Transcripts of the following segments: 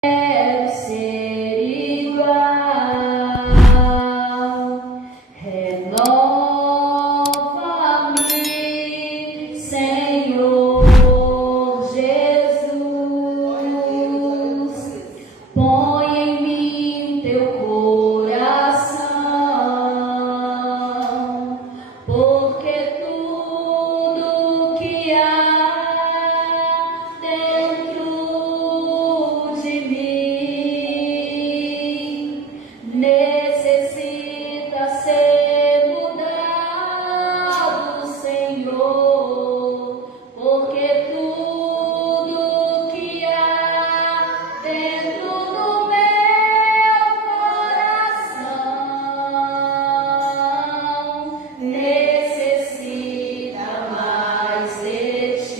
quero ser igual, renova-me, Senhor Jesus, põe em mim teu coração, porque tudo que há dentro de mim necessita ser mudado, Senhor, porque tudo que há dentro do meu coração necessita mais de ti.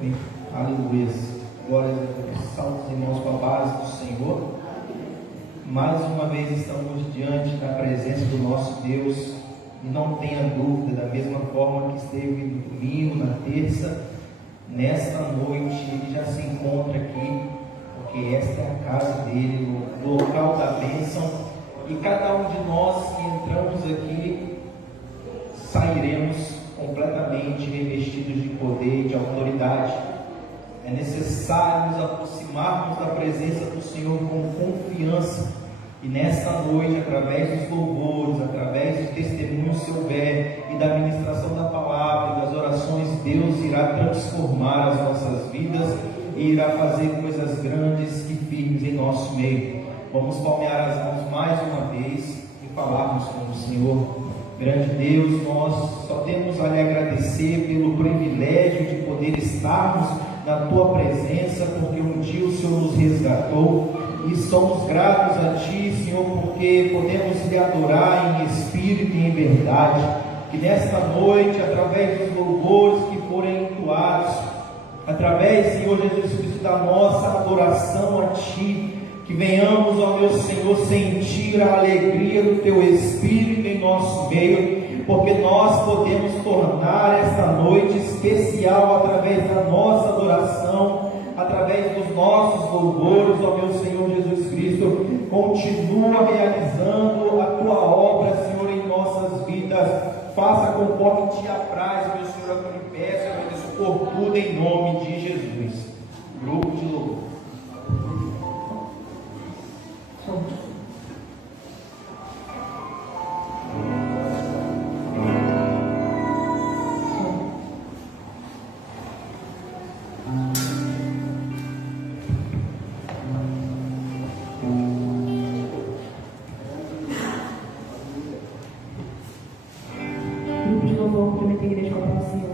Amém. Aleluia. Glória a Deus. Salve, irmãos, com a paz do Senhor. Mais uma vez estamos diante da presença do nosso Deus. E não tenha dúvida, da mesma forma que esteve no domingo, na terça, nesta noite ele já se encontra aqui, porque esta é a casa dele, o local da bênção. E cada um de nós que entramos aqui sairemos completamente revestidos de poder e de autoridade. É necessário nos aproximarmos da presença do Senhor com confiança. E nesta noite, através dos louvores, através de testemunhos se houver, e da ministração da palavra e das orações, Deus irá transformar as nossas vidas e irá fazer coisas grandes e firmes em nosso meio. Vamos palmear as mãos mais uma vez e falarmos com o Senhor. Grande Deus, nós só temos a lhe agradecer pelo privilégio de poder estarmos na Tua presença, porque um dia o Senhor nos resgatou, e somos gratos a Ti, Senhor, porque podemos lhe adorar em espírito e em verdade. Que nesta noite, através dos louvores que forem entoados, através, Senhor Jesus Cristo, da nossa adoração a Ti, que venhamos, ó meu Senhor, sentir a alegria do Teu Espírito em nosso meio, porque nós podemos tornar esta noite especial através da nossa adoração, através dos nossos louvores, ó meu Senhor Jesus Cristo. Continua realizando a Tua obra, Senhor, em nossas vidas. Faça conforme Te apraz, meu Senhor, a Tua peço, eu agradeço por tudo em nome de Jesus. Grupo de louvor. Grupo de louvor, cumprimenta a igreja com a paz do Senhor.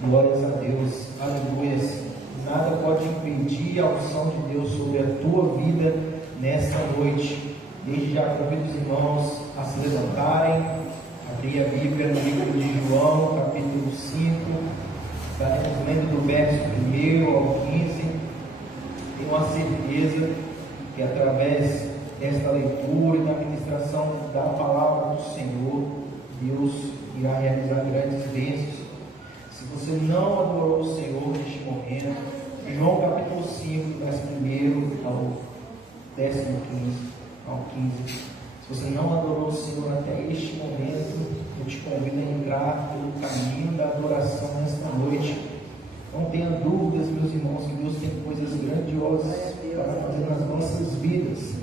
Glórias a Deus, aleluias. Nada pode impedir a unção de Deus sobre a tua vida nesta noite. Desde já convido os irmãos a se levantarem, abrir a Bíblia no livro de João, capítulo 5, estaremos lendo do verso 1 ao 15. Tenho a certeza que através desta leitura e da ministração da palavra do Senhor, Deus irá realizar grandes bênçãos. Se você não adorou o Senhor neste momento, João capítulo 5, verso 1 ao 15. Se você não adorou o Senhor até este momento, eu te convido a entrar pelo caminho da adoração nesta noite. Não tenha dúvidas, meus irmãos, que Deus tem coisas grandiosas para fazer nas nossas vidas.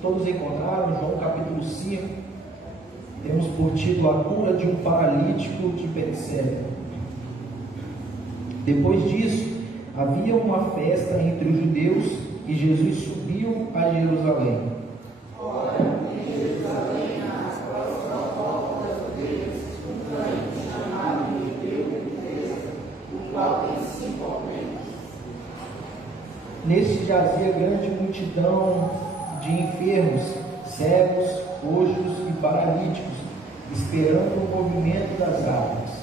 Todos encontraram João capítulo 5. Temos por título a cura de um paralítico de Betsaida. Depois disso, havia uma festa entre os judeus e Jesus subiu a Jerusalém. Neste jazia grande multidão de enfermos, cegos, coxos e paralíticos, esperando o movimento das águas.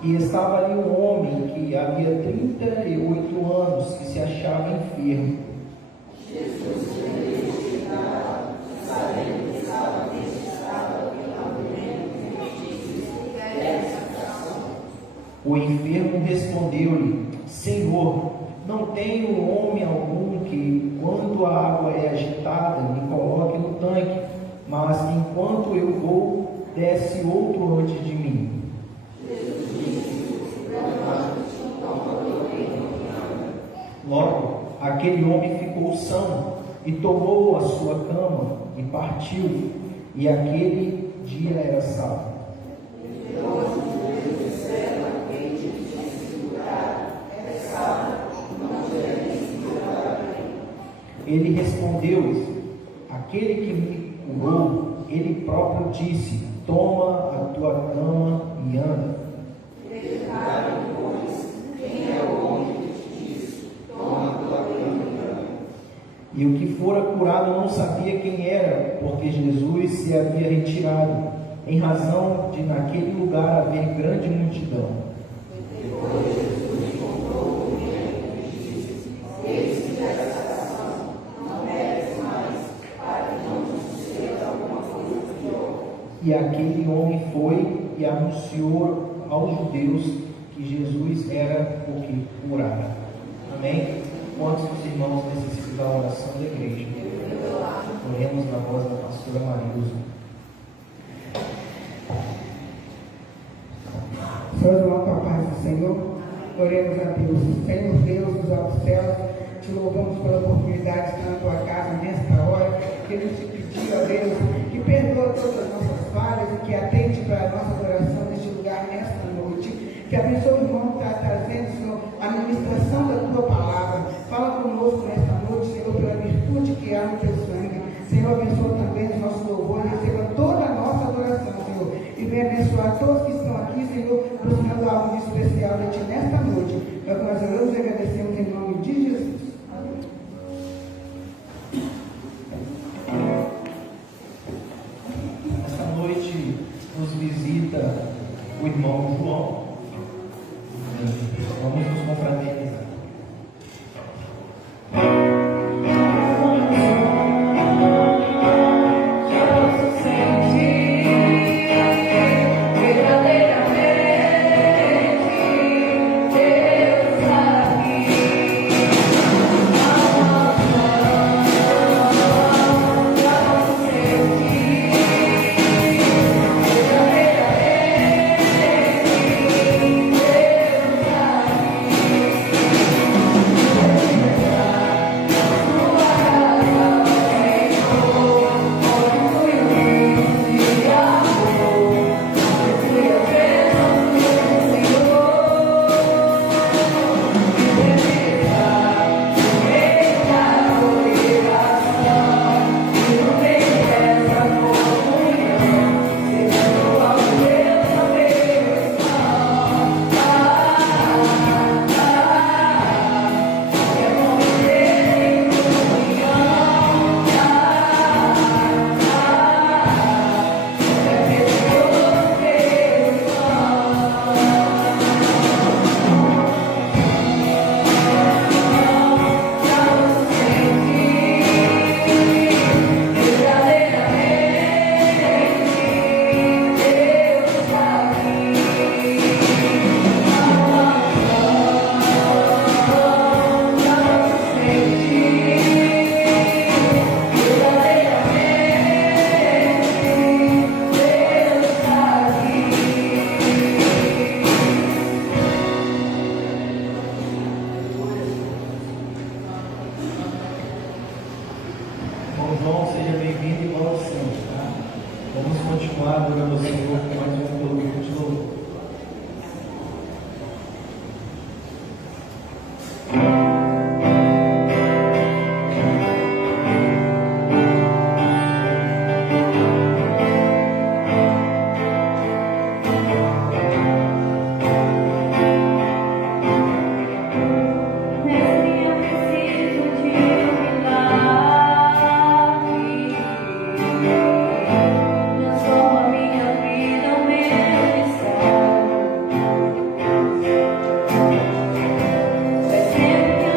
E estava ali um homem que havia 38 anos, que se achava enfermo. O enfermo respondeu-lhe: Senhor, não tenho homem algum que, quando a água é agitada, me coloque no tanque, mas enquanto eu vou, desce outro antes de mim. Logo, aquele homem ficou são e tomou a sua cama e partiu, e aquele dia era sábado. Ele respondeu-lhes: aquele que me curou, ele próprio disse: toma a tua cama e anda. E o que fora curado não sabia quem era, porque Jesus se havia retirado, em razão de naquele lugar haver grande multidão. E aquele homem foi e anunciou aos judeus que Jesus era o que curara. Amém? Quantos dos irmãos necessitam da oração da igreja? Oremos na voz da pastora Marilza. Senhor, irmão, com a paz do Senhor, oremos a Deus. Senhor Deus dos altos céus, te louvamos pela oportunidade de estar na tua casa nesta hora. Queremos te pedir, ó Deus, que perdoa todas as nossas falhas e que atende para a nossa adoração neste lugar nesta noite. Que abençoe o irmão que está trazendo, Senhor, a ministração da tua palavra. Fala conosco nesta noite, Senhor, pela virtude que há no teu sangue. Senhor, abençoa também os nossos louvores, receba toda a nossa adoração, Senhor. E venha abençoar todos que estão aqui, Senhor, buscando algo de especial de ti nesta noite. É o que nós oramos e agradecemos em nome de Jesus. Esta noite nos visita o irmão João. continuar adorando o Senhor com mais um culto de louvor. Sempre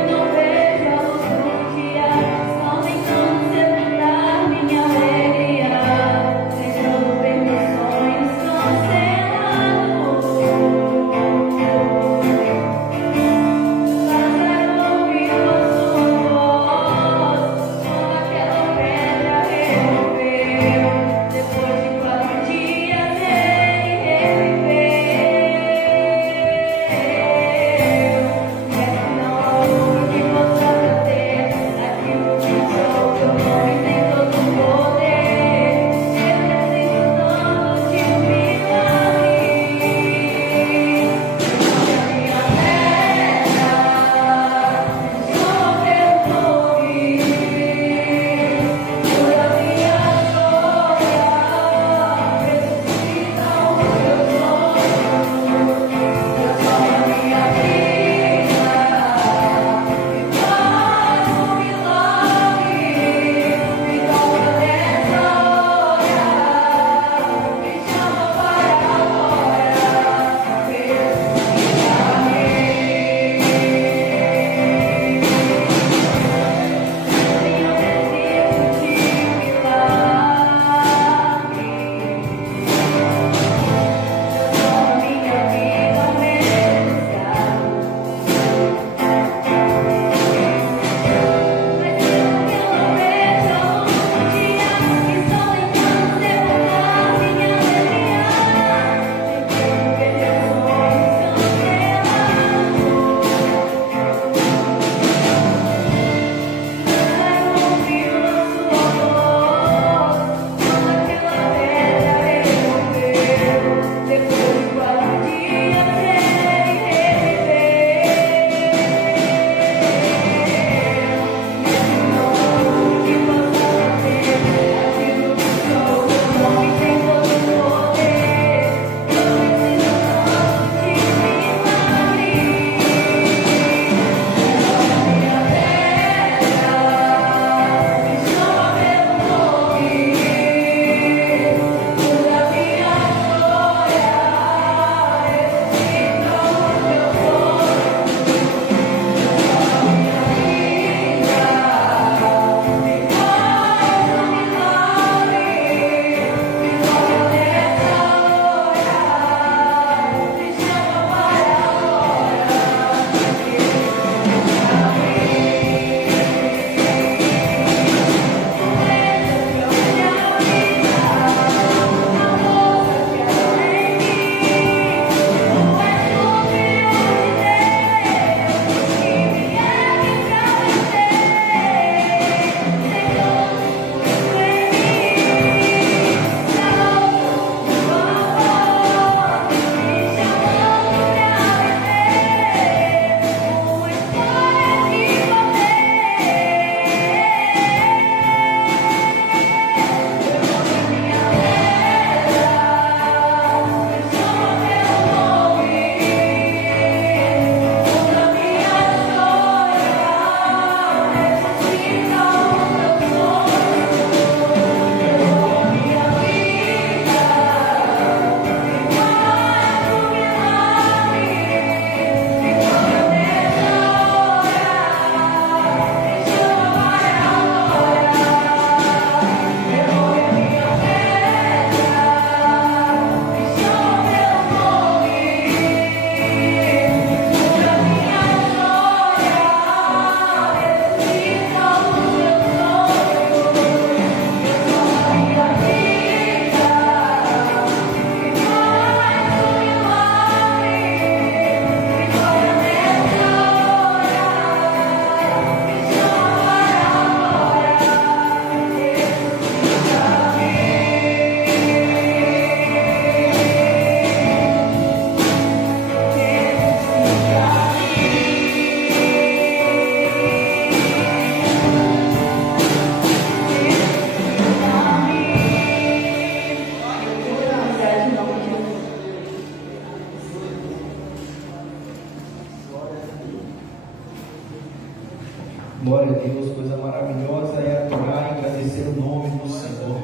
Glória a Deus, coisa maravilhosa é adorar e agradecer o nome do Senhor.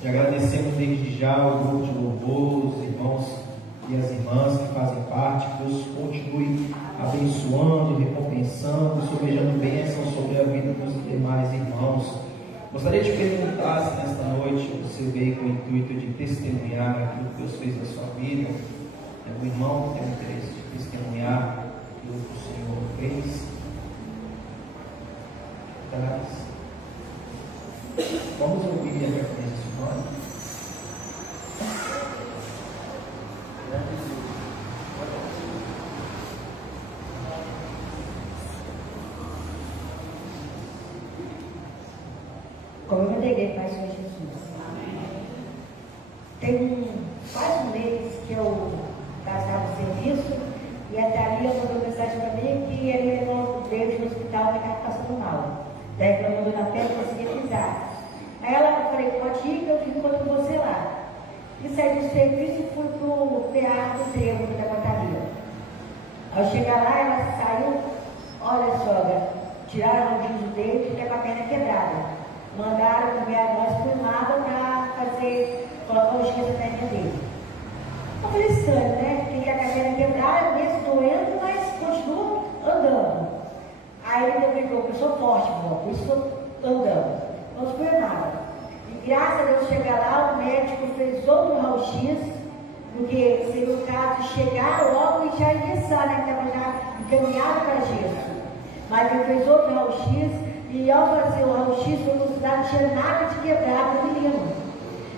E agradecemos desde já o grupo de louvor, os irmãos e as irmãs que fazem parte. Que Deus continue abençoando, recompensando, sobejando bênçãos sobre a vida dos demais irmãos. Gostaria de perguntar se nesta noite você veio com o intuito de testemunhar aquilo que Deus fez na sua vida. O irmão tem interesse de testemunhar aquilo que o Senhor fez. Vamos ouvir a referência do nome. Como eu entreguei para o Senhor Jesus. Tem quase um mês que eu estava no serviço e a Thalia mandou mensagem para mim que ele levou Deus no hospital e estava passando mal. Daí ela mandou na pele e conseguia pisar. Aí eu falei, pode ir que eu fico com você lá. E saí do serviço e fui para o teatro do trevo da Guataria. Ao chegar lá, ela saiu, olha sogra, tiraram o giz dele e fica com a perna quebrada. Mandaram nós por nada para colocar o giz na perna dele. Eu falei, estranho, né? Porque a perna quebrada, mesmo doendo, mas continua andando. Aí ele me eu sou forte, por isso estou andando. Não foi nada. E graças a Deus, chegar lá, o médico fez outro raio-x, porque seria o caso de chegar logo e já ingressar, né? Que estava já encaminhado para gesso. Mas ele fez outro raio-x, e ao fazer o raio-x, foi considerado que não tinha nada de quebrado no menino.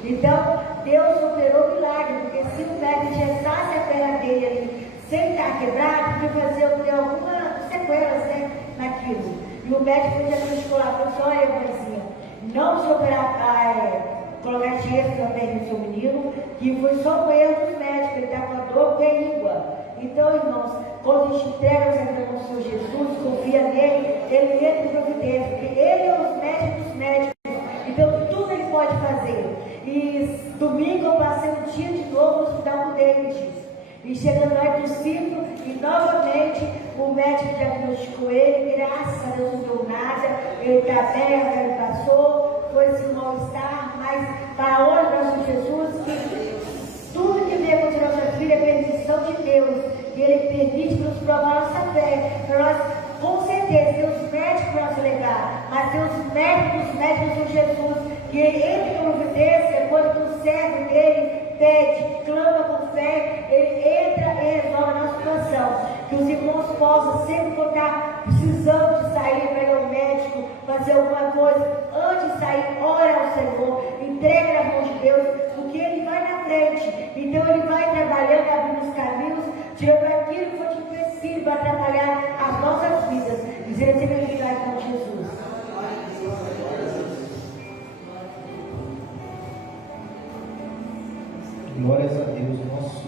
Então, Deus operou milagre, porque se o médico engessasse a perna dele ali, sem estar quebrado, podia fazer algumas sequelas, né? Naquilo. E o médico diagnosticou lá, falou assim, olha, mãezinha, não se operar, colocar gesso na perna do seu menino, que foi só um erro dos médicos, ele está com a dor porque é língua. Então, irmãos, quando a gente entrega nossa vida com o Senhor Jesus, confia nele, ele entra em providência, porque ele é os médicos dos médicos, então tudo ele pode fazer. E domingo eu passei um dia de novo no hospital com o David. E chegando lá do ciclo, e novamente o médico diagnosticou ele, graças a Deus não deu nada, ele está bem, ele passou, foi esse mal-estar, mas para a honra do nosso Jesus, que tudo que vem contra a nossa filha é permissão de Deus, e ele permite nos provar nossa fé, para nós, com certeza, ter os médicos para nos levar, mas ter os médicos de Jesus, que entre em providência quando o servo dele pede, clama com fé, ele entra e resolve a nossa situação. Que os irmãos possam sempre estar precisando de sair para ir ao médico, fazer alguma coisa, antes de sair, ora ao Senhor, entrega na mão de Deus, porque ele vai na frente. Então ele vai trabalhando, abrindo os caminhos, tirando aquilo que foi de empecilho para atrapalhar as nossas vidas. Dizendo sempre que vai com Jesus. Glórias a Deus, o nosso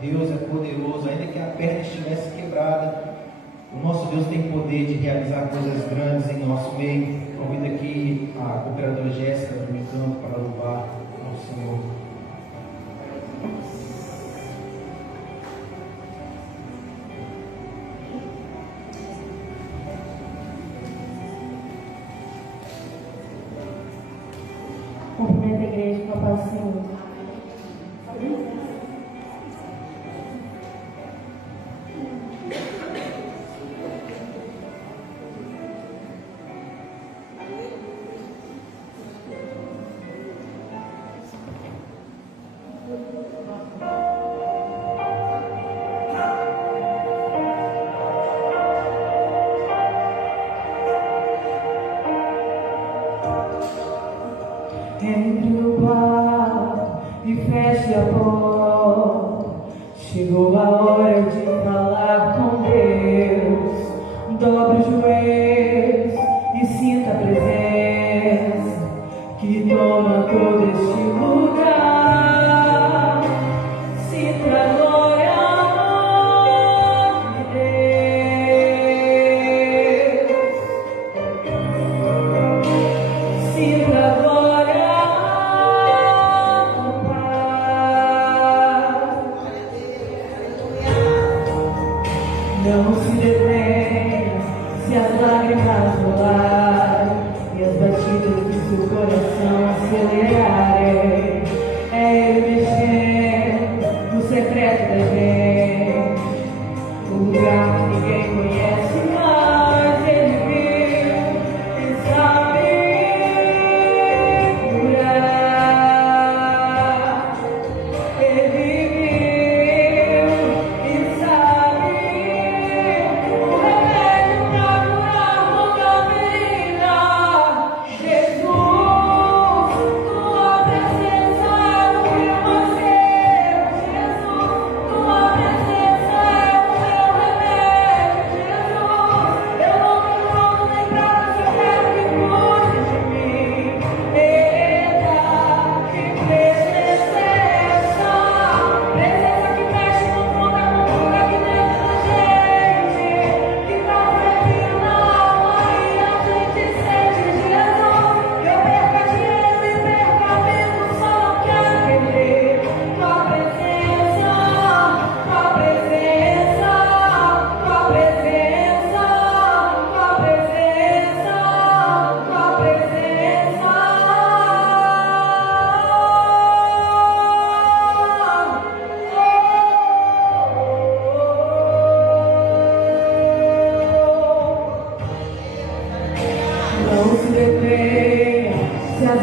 Deus é poderoso, ainda que a perna estivesse quebrada, o nosso Deus tem poder de realizar coisas grandes em nosso meio. Convido aqui a cooperadora Jéssica do canto para louvar ao Senhor. Cumprimento a igreja com a paz do Senhor. Entre no quarto e feche a porta. Chegou a hora de falar com Deus. Dobre os joelhos e sinta a presença que toma todo este lugar. Sinta a glória de Deus. Sinta a glória. Não se detenha se as lágrimas rolar.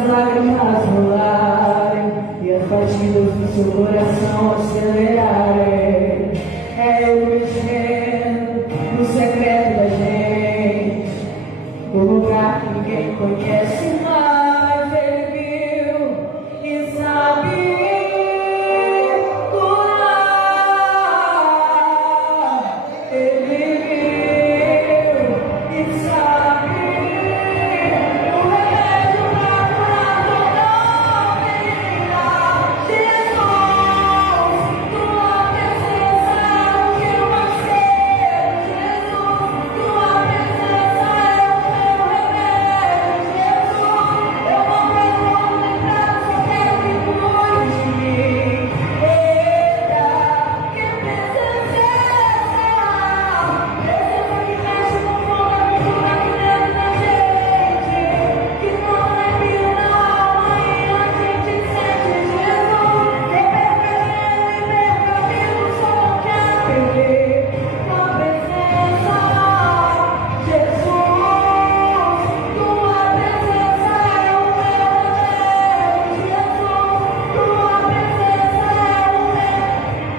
lágrimas rolarem e as batidas do seu coração acelerarem. É eu mexendo no secreto da gente, o lugar que ninguém conhece mais. Ele viu e sabe curar. Ele viu e sabe o remédio pra curar toda ferida. Jesus, tua presença é o que eu mais quero. Jesus, tua presença é o meu remédio. Jesus, eu não quero lembrar, só quero que cuide de mim. Eita, que presença é essa? Presença que mexe com fogo, mistura aqui dentro da gente, que não arrepia na alma e a gente sente. Jesus, liberta amigo, só não quero perder tua presença. Jesus, tua presença é o meu remédio. Jesus, tua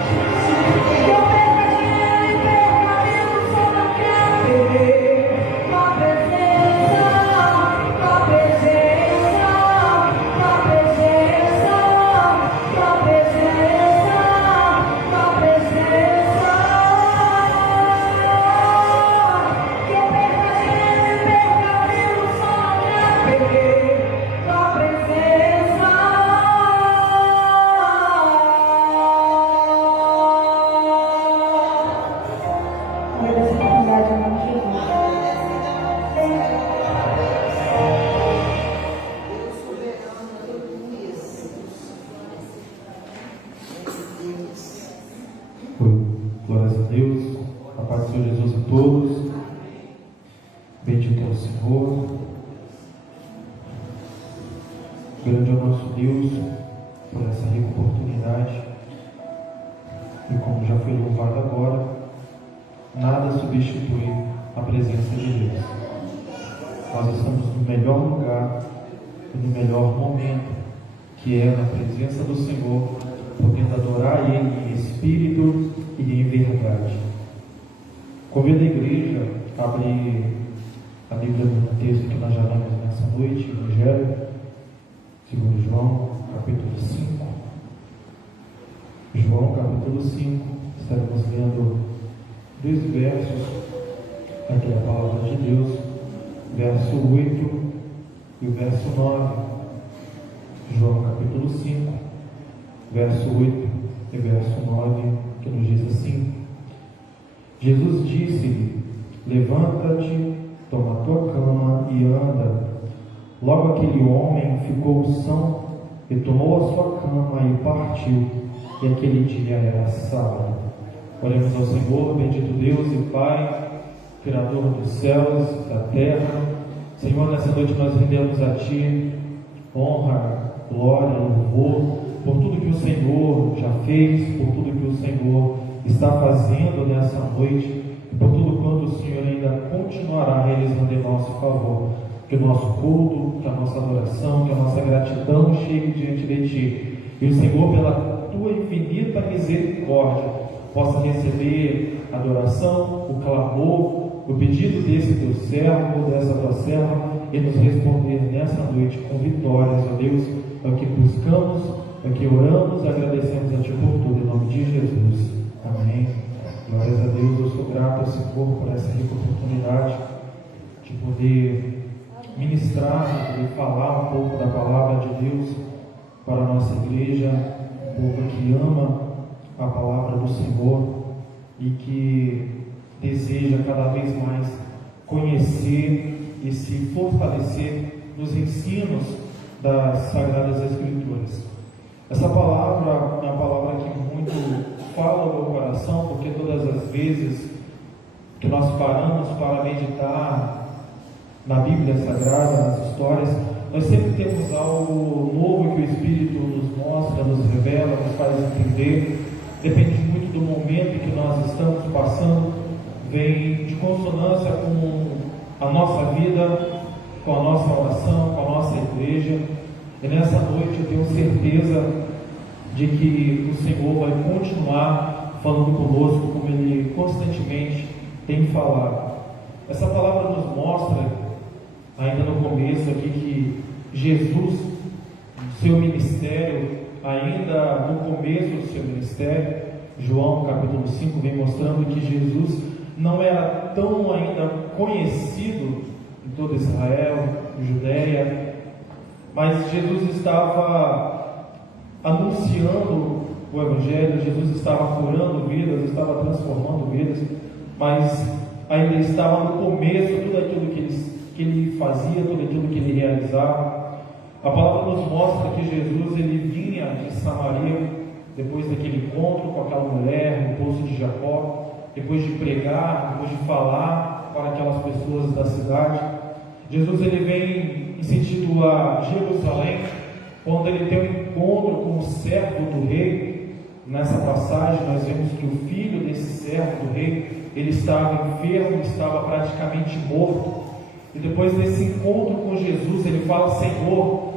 presença é o meu. Que eu perca dinheiro e perca amigos, só não quero perder tua presença, tua presença, tua presença, tua presença, tua presença. Que eu perca dinheiro e perca amigos, só não quero perder tua presença. Agradeço a oportunidade, em nome de Jesus. Glórias a Deus, a paz do Senhor Jesus a todos. Bendito é o Senhor. Grande é o nosso Deus por essa rica oportunidade. E como já foi louvado agora, nada substitui a presença de Deus. Nós estamos no melhor lugar e no melhor momento, que é na presença do Senhor, podendo adorar Ele em espírito e em verdade. Convido a igreja a abrir a Bíblia no texto que nós já lemos nessa noite, Evangelho, segundo João, capítulo 5. João, capítulo 5, estaremos lendo 2 versos, aqui é a palavra de Deus, verso 8 e o verso 9. João, capítulo 5, verso 8 e verso 9, que nos diz assim: Jesus disse-lhe: levanta-te, toma a tua cama e anda. Logo aquele homem ficou são e tomou a sua cama e partiu, e aquele dia era sábado. Oremos ao Senhor, bendito Deus e Pai, Criador dos céus, da terra. Senhor, nessa noite nós rendemos a Ti honra, glória, louvor, por tudo que o Senhor já fez, por tudo que o Senhor está fazendo nessa noite, e por tudo quanto o Senhor ainda continuará realizando em nosso favor. Que o nosso culto, que a nossa adoração, que a nossa gratidão chegue diante de Ti, e o Senhor, pela Tua infinita misericórdia, possa receber a adoração, o clamor, o pedido desse Teu servo, dessa Tua serva, e nos responder nessa noite com vitórias, ó Deus. É o que buscamos, é o que oramos, agradecemos a Ti por tudo, em nome de Jesus. Amém. Glórias a Deus. Eu sou grato ao Senhor por essa rica oportunidade de poder ministrar, de poder falar um pouco da palavra de Deus para a nossa igreja, um povo que ama a palavra do Senhor e que deseja cada vez mais conhecer e se fortalecer nos ensinos das Sagradas Escrituras. Essa palavra é uma palavra que muito fala ao meu coração, porque todas as vezes que nós paramos para meditar na Bíblia Sagrada, nas histórias, nós sempre temos algo novo que o Espírito nos mostra, nos revela, nos faz entender. Depende muito do momento que nós estamos passando, vem de consonância com a nossa vida, com a nossa oração, com a nossa igreja. E nessa noite eu tenho certeza de que o Senhor vai continuar falando conosco como Ele constantemente tem falado. Essa palavra nos mostra, ainda no começo aqui, que Jesus, no seu ministério, ainda no começo do seu ministério, João capítulo 5 vem mostrando que Jesus não era tão ainda conhecido em todo Israel, Judéia, mas Jesus estava anunciando o Evangelho, Jesus estava curando vidas, estava transformando vidas, mas ainda estava no começo tudo aquilo que ele fazia, tudo aquilo que ele realizava. A palavra nos mostra que Jesus ele vinha de Samaria, depois daquele encontro com aquela mulher no poço de Jacó, depois de pregar, depois de falar para aquelas pessoas da cidade. Jesus ele vem em sentido a Jerusalém, quando ele tem um encontro com o servo do rei. Nessa passagem nós vemos que o filho desse servo do rei, ele estava enfermo, estava praticamente morto. E depois desse encontro com Jesus, ele fala: Senhor,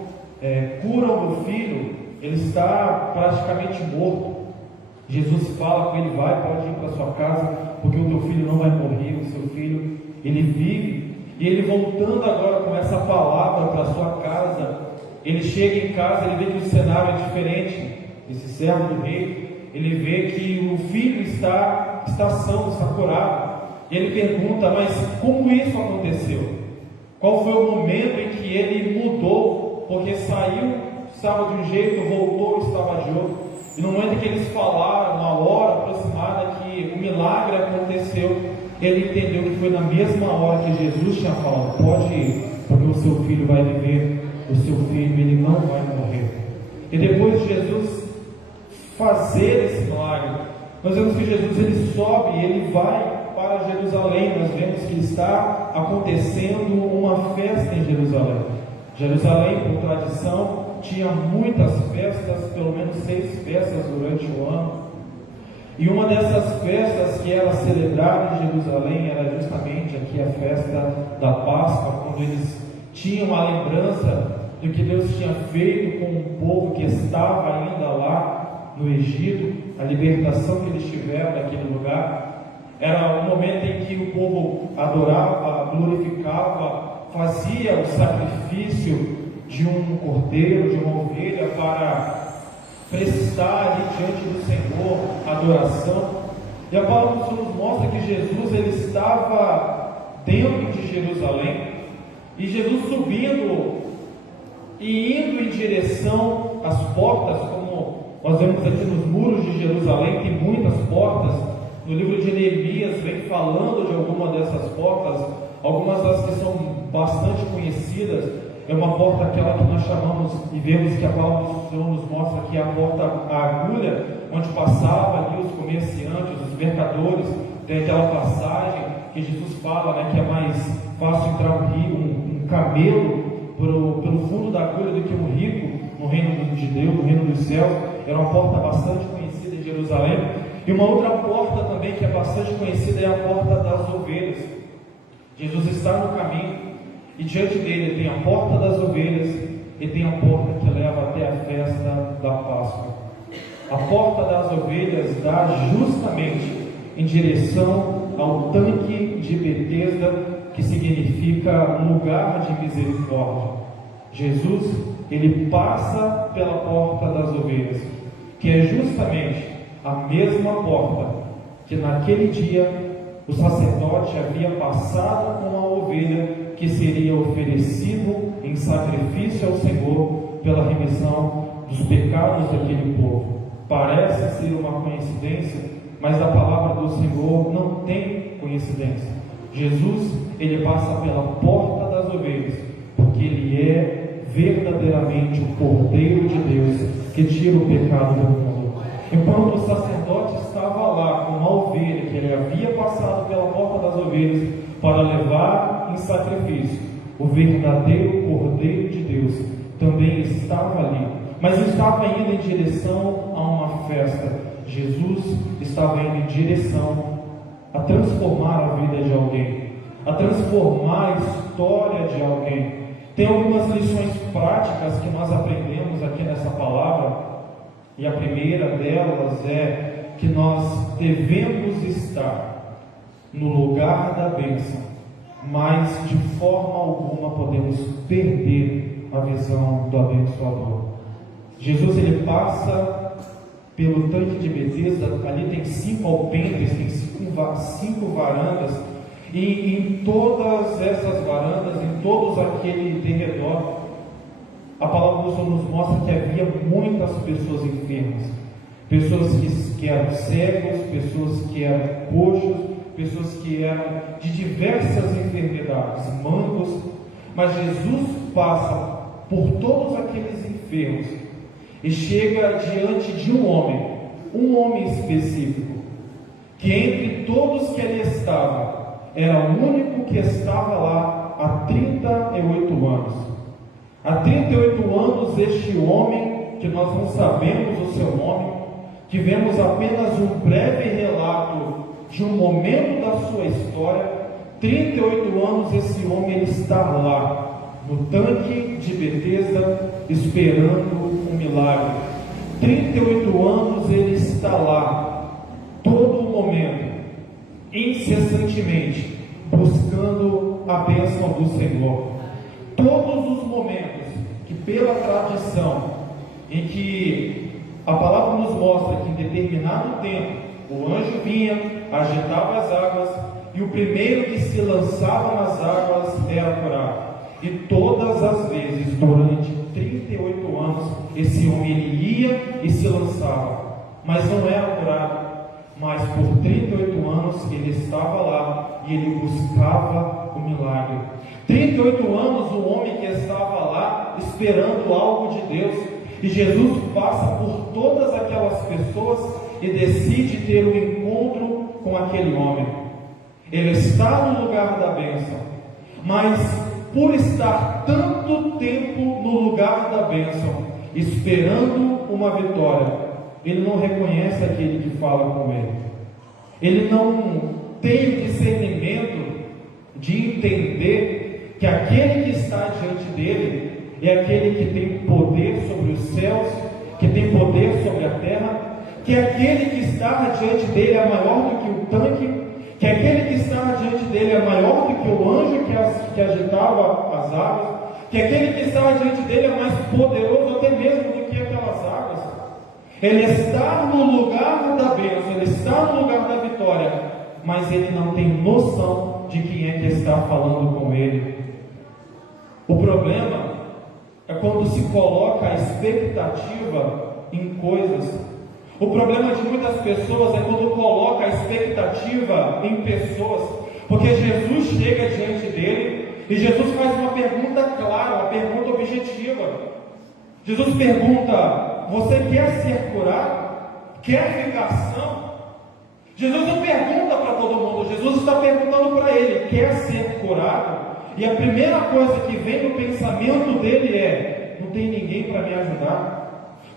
cura o meu filho, ele está praticamente morto. Jesus fala com ele: vai, pode ir para sua casa, porque o teu filho não vai morrer, o seu filho, ele vive. E ele voltando agora com essa palavra para sua casa, ele chega em casa, ele vê que o cenário é diferente. Esse servo do rei, ele vê que o filho está são, está curado. E ele pergunta: mas como isso aconteceu? Qual foi o momento em que ele mudou? Porque saiu, estava de um jeito, voltou, estava de outro. E no momento em que eles falaram, na hora aproximada que o milagre aconteceu, ele entendeu que foi na mesma hora que Jesus tinha falado: pode ir, porque o seu filho vai viver, o seu filho ele não vai morrer. E depois de Jesus fazer esse milagre, nós vemos que Jesus ele sobe, ele vai para Jerusalém. Nós vemos que está acontecendo uma festa em Jerusalém. Jerusalém, por tradição, tinha muitas festas, pelo menos 6 festas durante o ano. E uma dessas festas que era celebrada em Jerusalém era justamente aqui a festa da Páscoa, quando eles tinham a lembrança do que Deus tinha feito com o povo que estava ainda lá no Egito, a libertação que eles tiveram daquele lugar. Era um momento em que o povo adorava, glorificava, fazia o sacrifício de um cordeiro, de uma ovelha, para prestar ali diante do Senhor adoração. E a palavra do Senhor nos mostra que Jesus ele estava dentro de Jerusalém, e Jesus subindo e indo em direção às portas, como nós vemos aqui nos muros de Jerusalém, tem muitas portas. No livro de Neemias vem falando de alguma dessas portas, algumas das que são bastante conhecidas. É uma porta aquela que nós chamamos e vemos que a palavra do Senhor nos mostra que é a porta a agulha, onde passava ali os comerciantes, os mercadores. Tem aquela passagem que Jesus fala, né, que é mais fácil entrar um camelo pelo fundo da agulha do que um rico no reino de Deus, no reino dos céus. Era uma porta bastante conhecida em Jerusalém. E uma outra porta também que é bastante conhecida é a porta das ovelhas. Jesus está no caminho e diante dele tem a porta das ovelhas e tem a porta que leva até a festa da Páscoa. A porta das ovelhas dá justamente em direção ao tanque de Betesda, que significa um lugar de misericórdia. Jesus, ele passa pela porta das ovelhas, que é justamente a mesma porta que naquele dia o sacerdote havia passado com a ovelha que seria oferecido em sacrifício ao Senhor pela remissão dos pecados daquele povo. Parece ser uma coincidência, mas a palavra do Senhor não tem coincidência. Jesus, ele passa pela porta das ovelhas, porque ele é verdadeiramente o Cordeiro de Deus que tira o pecado do mundo. Enquanto o sacerdote estava lá com uma ovelha que ele havia passado pela porta das ovelhas para levar em sacrifício, o verdadeiro Cordeiro de Deus também estava ali, mas estava indo em direção a uma festa. Jesus estava indo em direção a transformar a vida de alguém. a transformar a história de alguém. Tem algumas lições práticas que nós aprendemos aqui nessa palavra, e a primeira delas é que nós devemos estar no lugar da bênção, mas de forma alguma podemos perder a visão do abençoador. Jesus, ele passa pelo tanque de Betesda, ali tem 5 alpendres, tem 5 varandas, e em todas essas varandas, em todos aquele derredor, a palavra do Senhor nos mostra que havia muitas pessoas enfermas, pessoas que eram cegos, pessoas que eram coxos, pessoas que eram de diversas enfermidades, mancos, mas Jesus passa por todos aqueles enfermos e chega diante de um homem específico, que entre todos que ali estavam, era o único que estava lá há 38 anos. Há 38 anos este homem, que nós não sabemos o seu nome, tivemos apenas um breve relato de um momento da sua história. 38 anos esse homem ele está lá, no tanque de Betesda, esperando um milagre. 38 anos ele está lá, todo momento, incessantemente, buscando a bênção do Senhor. Todos os momentos que, pela tradição, em que a palavra nos mostra que em determinado tempo o anjo vinha, agitava as águas, e o primeiro que se lançava nas águas era curado. E todas as vezes, durante 38 anos, esse homem ele ia e se lançava, mas não era curado. Mas por 38 anos ele estava lá e ele buscava o milagre. 38 anos o homem que estava lá esperando algo de Deus, e Jesus passa por todas aquelas pessoas e decide ter um encontro com aquele homem. Ele está no lugar da bênção, mas por estar tanto tempo no lugar da bênção, esperando uma vitória, ele não reconhece aquele que fala com ele. Ele não tem o discernimento de entender que aquele que está diante dele é aquele que tem poder sobre os céus, que tem poder sobre a terra, que aquele que está diante dele é maior do que o tanque, que aquele que está diante dele é maior do que o anjo que agitava as águas, que aquele que está diante dele é mais poderoso até mesmo do que aquelas águas. Ele está no lugar da bênção, ele está no lugar da vitória, mas ele não tem noção de quem é que está falando com ele. O problema é quando se coloca a expectativa em coisas. O problema de muitas pessoas é quando coloca a expectativa em pessoas, porque Jesus chega diante dele e Jesus faz uma pergunta clara, uma pergunta objetiva. Jesus pergunta: você quer ser curado? Quer ficar são? Jesus não pergunta para todo mundo, Jesus está perguntando para ele: quer ser curado? E a primeira coisa que vem no pensamento dele é: não tem ninguém para me ajudar.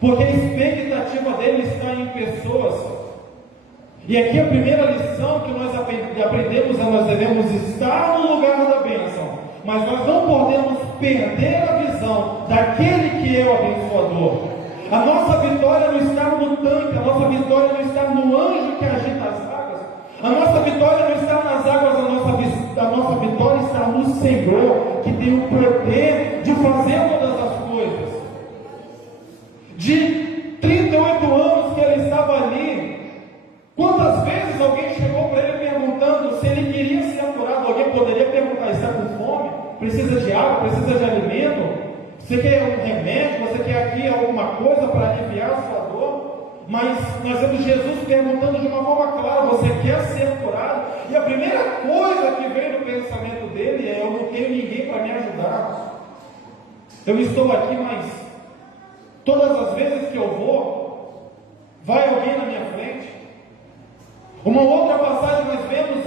Porque a expectativa dele está em pessoas. E aqui a primeira lição que nós aprendemos é: nós devemos estar no lugar da bênção, mas nós não podemos perder a visão daquele que é o abençoador. A nossa vitória não está no tanque, a nossa vitória não está no anjo que agita as águas, a nossa vitória não está nas águas, a nossa vitória está no Senhor, que tem o poder de fazer todas as coisas. De 38 anos que ele estava ali, quantas vezes alguém chegou para ele perguntando se ele queria ser curado? Alguém poderia perguntar: está com fome? Precisa de água? Precisa de alimento? Você quer um remédio? Você quer aqui alguma coisa para aliviar a sua dor? Mas nós vemos Jesus perguntando de uma forma clara: você quer ser curado? E a primeira coisa que vem no pensamento dele é: eu não tenho ninguém para me ajudar. Eu estou aqui, mas todas as vezes que eu vou, vai alguém na minha frente. Uma outra passagem nós vemos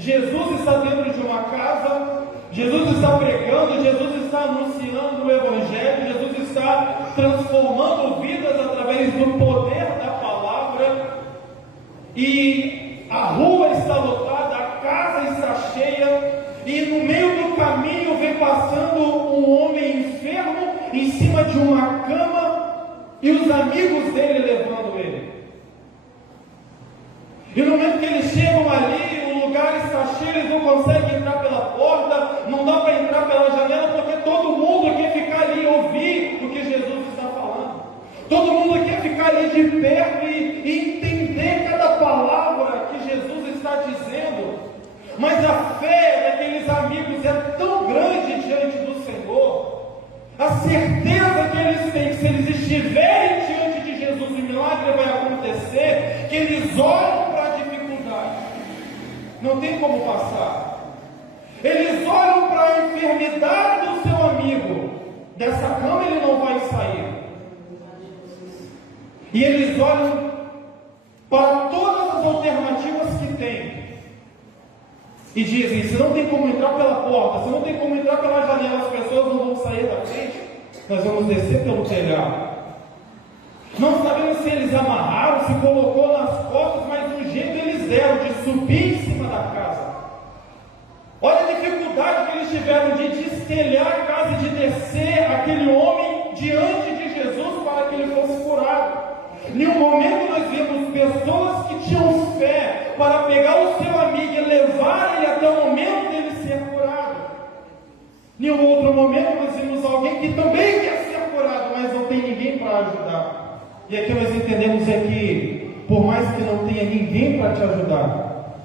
Jesus está dentro de uma casa, Jesus está pregando, Jesus está anunciando o Evangelho, Jesus está transformando vidas através do poder da palavra, e a rua está lotada, a casa está cheia, e no meio do caminho vem passando um homem enfermo em cima de uma cama e os amigos dele levando ele. E no momento que eles chegam ali, o lugar está cheio, eles não conseguem entrar pela porta, não dá para entrar pela janela, porque todo mundo quer ficar ali e ouvir o que Jesus está falando. Todo mundo quer ficar ali de perto e entender cada palavra que Jesus está dizendo. Mas a fé daqueles amigos é tão grande diante do Senhor, a certeza que eles têm que se eles estiverem diante de Jesus, o milagre vai acontecer, que eles olham para a dificuldade, não tem como passar. Eles olham para a enfermidade do seu amigo, dessa cama ele não vai sair. E eles olham para todas as alternativas que tem e dizem: se não tem como entrar pela porta, se não tem como entrar pela janela, as pessoas não vão sair da frente, nós vamos descer pelo telhado. Não sabemos se eles amarraram, se colocou nas costas, mas do jeito eles deram de subir em cima da casa. Olha a dificuldade que eles tiveram de destelhar a casa e de descer aquele homem diante de Jesus para que ele fosse curado. Em um momento nós vimos pessoas que tinham fé para pegar o seu amigo e levar ele até o momento dele ser curado. Em um outro momento nós vimos alguém que também quer ser curado, mas não tem ninguém para ajudar. E aqui nós entendemos é que, por mais que não tenha ninguém para te ajudar,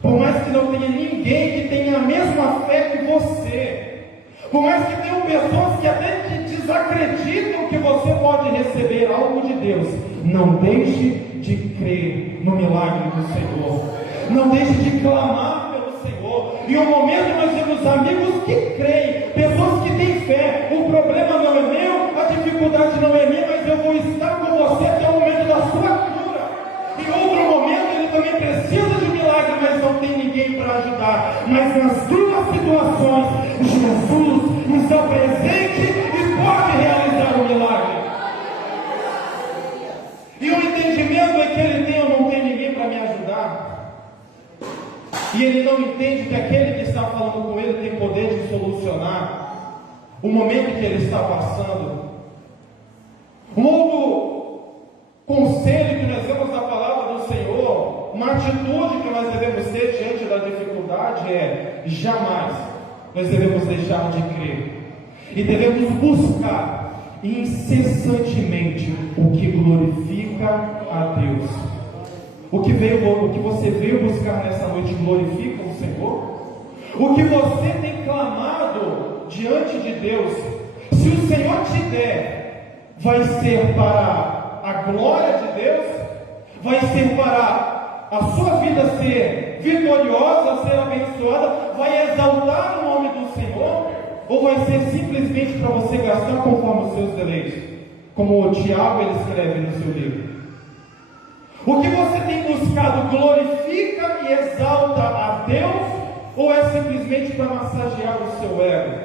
por mais que não tenha ninguém que tenha a mesma fé que você, por mais que tenham pessoas que até te desacreditam que você pode receber algo de Deus, não deixe de crer no milagre do Senhor. Não deixe de clamar pelo Senhor. Em um momento nós temos amigos que creem, pessoas que têm fé. O problema não é meu, a dificuldade não é minha, mas eu vou estar com você até o momento da sua cura. Em outro momento ele também precisa de um milagre, mas não tem ninguém para ajudar. Mas nas duas situações, Jesus está presente e pode realizar o milagre. E o entendimento é que ele tem ou não tem ninguém para me ajudar. E ele não entende que aquele que está falando com ele tem poder de solucionar o momento que ele está passando. Um outro conselho que nós vemos na palavra do Senhor, uma atitude que nós devemos ter diante da dificuldade é: jamais nós devemos deixar de crer. E devemos buscar incessantemente o que glorifica a Deus. O que você veio buscar nessa noite glorifica o Senhor? O que você tem clamado diante de Deus, se o Senhor te der, vai ser para a glória de Deus? Vai ser para a sua vida ser vitoriosa, ser abençoada? Vai exaltar o nome do Senhor? Ou vai ser simplesmente para você gastar conforme os seus deleites? Como o Tiago ele escreve no seu livro. O que você tem buscado glorifica e exalta a Deus? Ou é simplesmente para massagear o seu ego?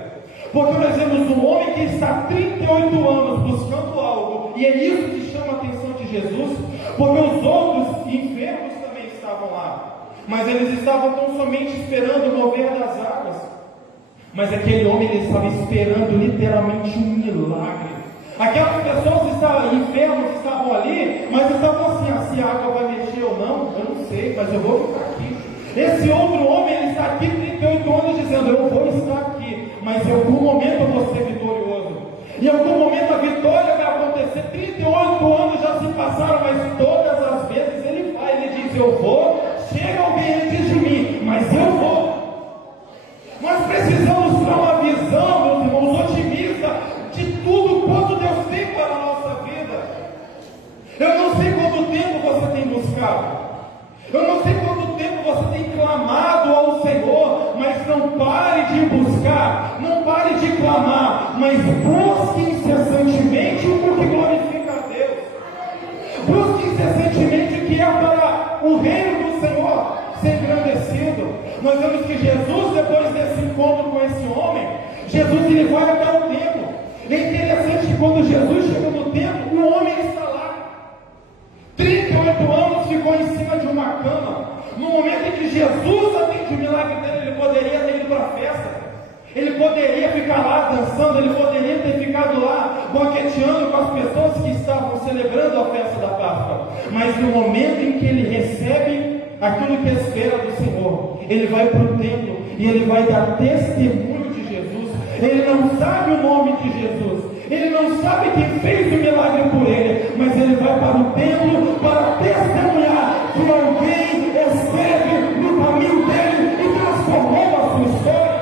Porque nós vemos um homem que está há 38 anos buscando algo, e é isso que chama a atenção de Jesus, porque os outros enfermos também estavam lá, mas eles estavam tão somente esperando o mover das águas. Mas aquele homem ele estava esperando literalmente um milagre. Aquelas pessoas estavam enfermas, estavam ali, mas estavam assim: se a água vai mexer ou não, eu não sei, mas eu vou ficar aqui. Esse outro homem ele está aqui 38 anos dizendo: eu vou estar aqui, mas em algum momento eu vou ser vitorioso. Em algum momento a vitória vai acontecer. 38 anos já se passaram, mas todas as vezes ele vai, ele diz: eu vou, chega alguém antes de mim, mas eu vou. Nós precisamos ter uma visão, meus irmãos, otimista de tudo quanto Deus tem para a nossa vida. Eu não sei quanto tempo você tem buscado, eu não sei quanto tempo você tem clamado ao Senhor, mas não pare de buscar, não pare de clamar, mas busque incessantemente o que glorifica a Deus. Busque incessantemente o que é para o reino do Senhor ser engrandecido. Nós vemos que Jesus, depois desse encontro com esse homem, Jesus ele vai até o templo. É interessante que quando Jesus chega no templo, o homem está lá. 38 anos ficou em cima de uma cama. No momento em que Jesus atende o milagre dele, ele poderia ter ido para Ele poderia ficar lá dançando, ele poderia ter ficado lá banqueteando com as pessoas que estavam celebrando a festa da Páscoa. Mas no momento em que ele recebe aquilo que espera do Senhor, ele vai para o templo e ele vai dar testemunho de Jesus. Ele não sabe o nome de Jesus, ele não sabe quem fez o milagre por ele, mas ele vai para o templo para testemunhar que alguém esteve no caminho dele e transformou a sua história.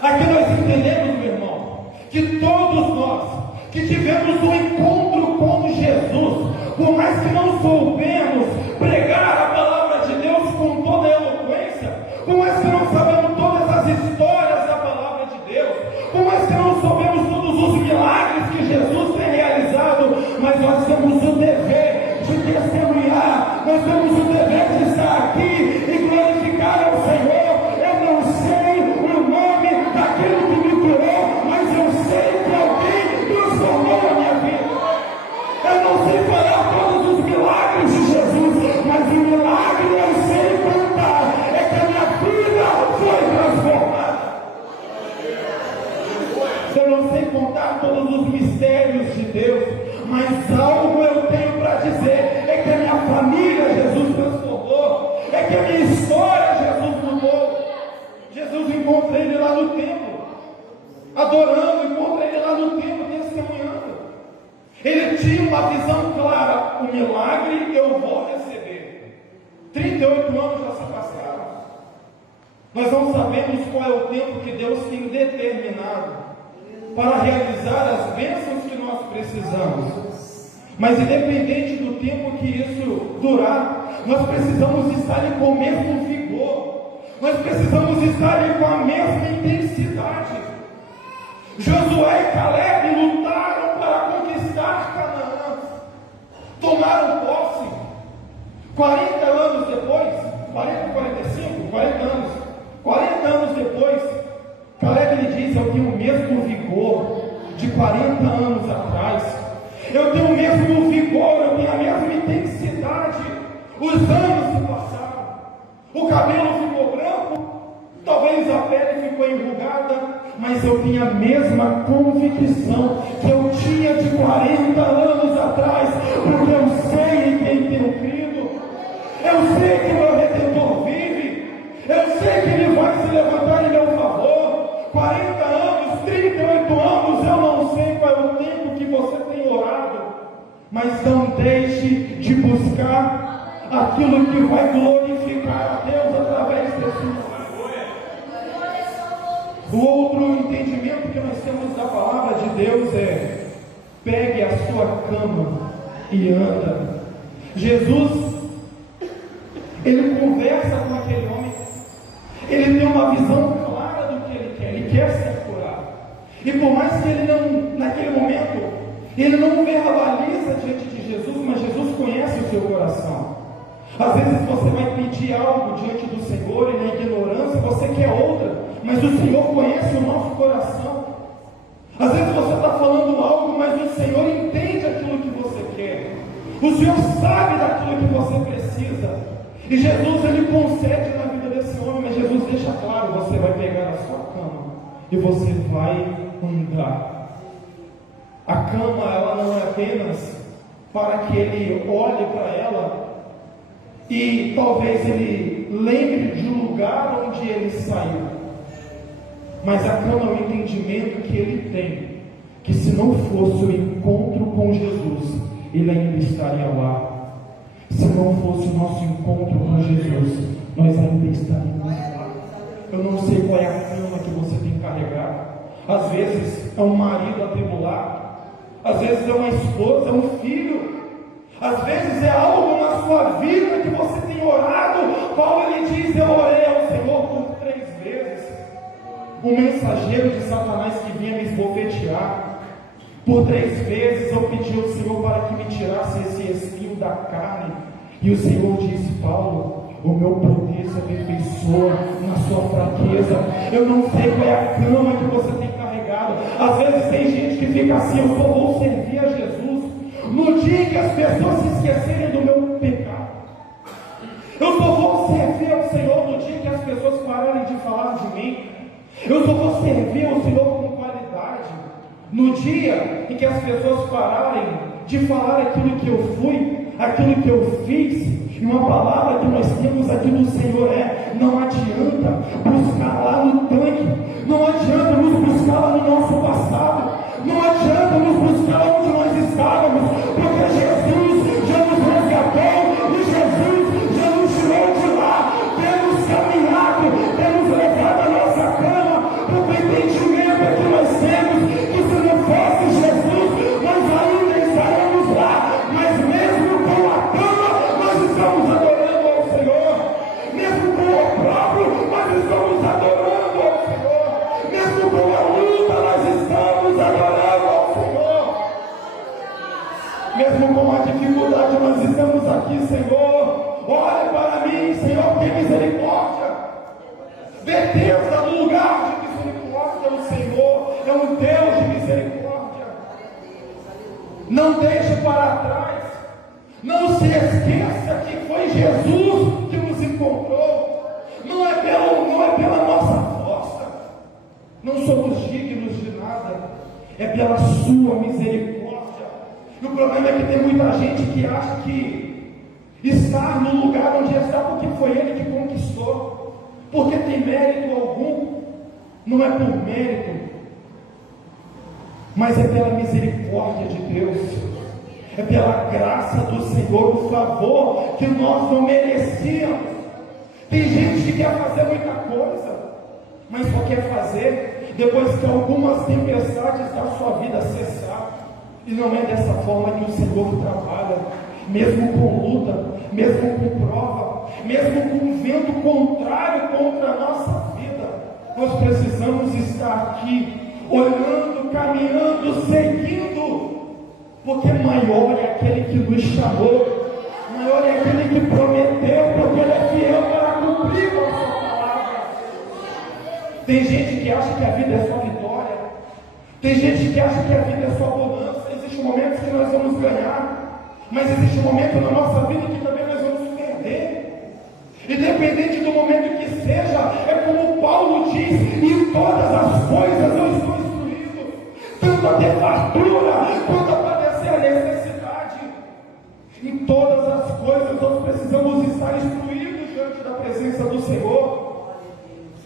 Aqui nós entendemos, meu irmão, que todos nós que tivemos um encontro com Jesus, por mais que não soubemos pregar a palavra de Deus com toda a eloquência, por mais que não sabemos todas as histórias da palavra de Deus, por mais que não soubemos todos os milagres que Jesus tem realizado, mas nós temos o dever de testemunhar, nós temos o dever de estar aqui e glorificar ao Senhor. Eu não sei o nome daquele que me curou, mas eu sei que alguém transformou a minha vida. Eu não sei falar todos os milagres de Jesus, mas o milagre eu sei contar, é que a minha vida foi transformada. Eu não sei contar todos os mistérios de Deus, mas algo eu tenho para dizer, é que a minha família Jesus transformou, é que a minha história Jesus mudou. Jesus encontra ele lá no templo, adorando, encontra ele lá no templo, testemunhando. Ele tinha uma visão clara: o milagre eu vou receber. 38 anos já se passaram. Nós não sabemos qual é o tempo que Deus tem determinado para realizar as bênçãos que nós precisamos. Mas independente do tempo que isso durar, nós precisamos estar com o mesmo vigor, nós precisamos estar com a mesma intensidade. Josué e Caleb lutaram para conquistar Canaã, tomaram posse. 40 anos depois, 40 anos depois, Caleb lhe diz: eu tenho o mesmo vigor de 40 anos atrás, eu tenho o mesmo vigor, eu tenho a mesma intensidade. Os anos se passaram, o cabelo ficou branco, talvez a pele ficou enrugada, mas eu tinha a mesma convicção que eu tinha de 40 anos atrás, porque eu sei em quem tenho crido, eu sei que meu Redentor vive, eu sei que Ele vai se levantar em meu favor. 40 anos, 38 anos, eu não sei qual é o tempo que você tem orado, mas não deixe de buscar aquilo que vai glorificar a Deus através desse milagre. O outro entendimento que nós temos da palavra de Deus é: pegue a sua cama e anda. Jesus, ele conversa com aquele homem, ele tem uma visão clara do que ele quer ser curado. E por mais que ele não, naquele momento, ele não verbaliza diante de Jesus, mas Jesus conhece o seu coração. Às vezes você vai pedir algo diante do Senhor e na ignorância você quer outra, mas o Senhor conhece o nosso coração. Às vezes você está falando algo, mas o Senhor entende aquilo que você quer. O Senhor sabe daquilo que você precisa. E Jesus, ele concede na vida desse homem, mas Jesus deixa claro: você vai pegar a sua cama e você vai andar. A cama, ela não é apenas para que ele olhe para ela e talvez ele lembre de um lugar onde ele saiu, mas a cama é o entendimento que ele tem, que se não fosse o encontro com Jesus, ele ainda estaria lá. Se não fosse o nosso encontro com Jesus, nós ainda estaríamos lá. Eu não sei qual é a cama que você tem carregado. Às vezes é um marido atribulado, às vezes é uma esposa, é um filho, às vezes é algo na sua vida que você tem orado. Paulo, ele diz: eu orei ao Senhor por 3 vezes. Um mensageiro de Satanás que vinha me esbofetear. Por 3 vezes eu pedi ao Senhor para que me tirasse esse espinho da carne. E o Senhor disse: Paulo, o meu poder se aperfeiçoa na sua fraqueza. Eu não sei qual é a cama que você tem carregado. Às vezes tem gente que fica assim: eu só vou servir a Jesus no dia que as pessoas se esquecerem do meu pecado. Eu só vou servir ao Senhor no dia que as pessoas pararem de falar de mim. Eu só vou servir ao Senhor com qualidade no dia em que as pessoas pararem de falar aquilo que eu fui, aquilo que eu fiz. E uma palavra que nós temos aqui do Senhor é: não adianta buscar lá no tanque, não adianta nos buscar lá no nosso passado, não adianta nos buscar onde nós estávamos, porque Jesus já nos resgatou e Jesus já nos tirou de lá. Temos caminhado, temos levado a nossa cama, porque o entendimento é que nós temos que se não fosse Jesus, nós ainda estaremos lá, mas mesmo com a cama, nós estamos adorando ao Senhor, mesmo com o próprio, nós estamos adorando ao Senhor, mesmo com a luta, nós estamos adorando ao Senhor, mesmo com a dificuldade, nós estamos aqui, Senhor. Olhe para mim, Senhor, tem misericórdia. Desça no lugar de misericórdia. O Senhor é um Deus de misericórdia. Não deixe para trás. Não se esqueça que foi Jesus que nos encontrou. Não é pela nossa força. Não somos dignos de nada. É pela sua misericórdia. E o problema é que tem muita gente que acha que estar no lugar onde está porque foi ele que conquistou, porque tem mérito algum. Não é por mérito, mas é pela misericórdia de Deus, é pela graça do Senhor, o favor que nós não merecíamos. Tem gente que quer fazer muita coisa, mas só quer fazer depois que algumas tempestades da sua vida cessar. E não é dessa forma que o Senhor trabalha. Mesmo com luta, mesmo com prova, mesmo com vento contrário contra a nossa vida, nós precisamos estar aqui, olhando, caminhando, seguindo, porque maior é aquele que nos chamou, maior é aquele que prometeu, porque ele é fiel para cumprir a sua palavra. Tem gente que acha que a vida é só vitória, tem gente que acha que a vida é só bonança. Existem momentos que nós vamos ganhar, mas existe um momento na nossa vida que também nós vamos perder. Independente do momento que seja, é como Paulo diz: em todas as coisas eu estou instruído, tanto a ter fartura quanto a padecer a necessidade. Em todas as coisas nós precisamos estar instruídos diante da presença do Senhor.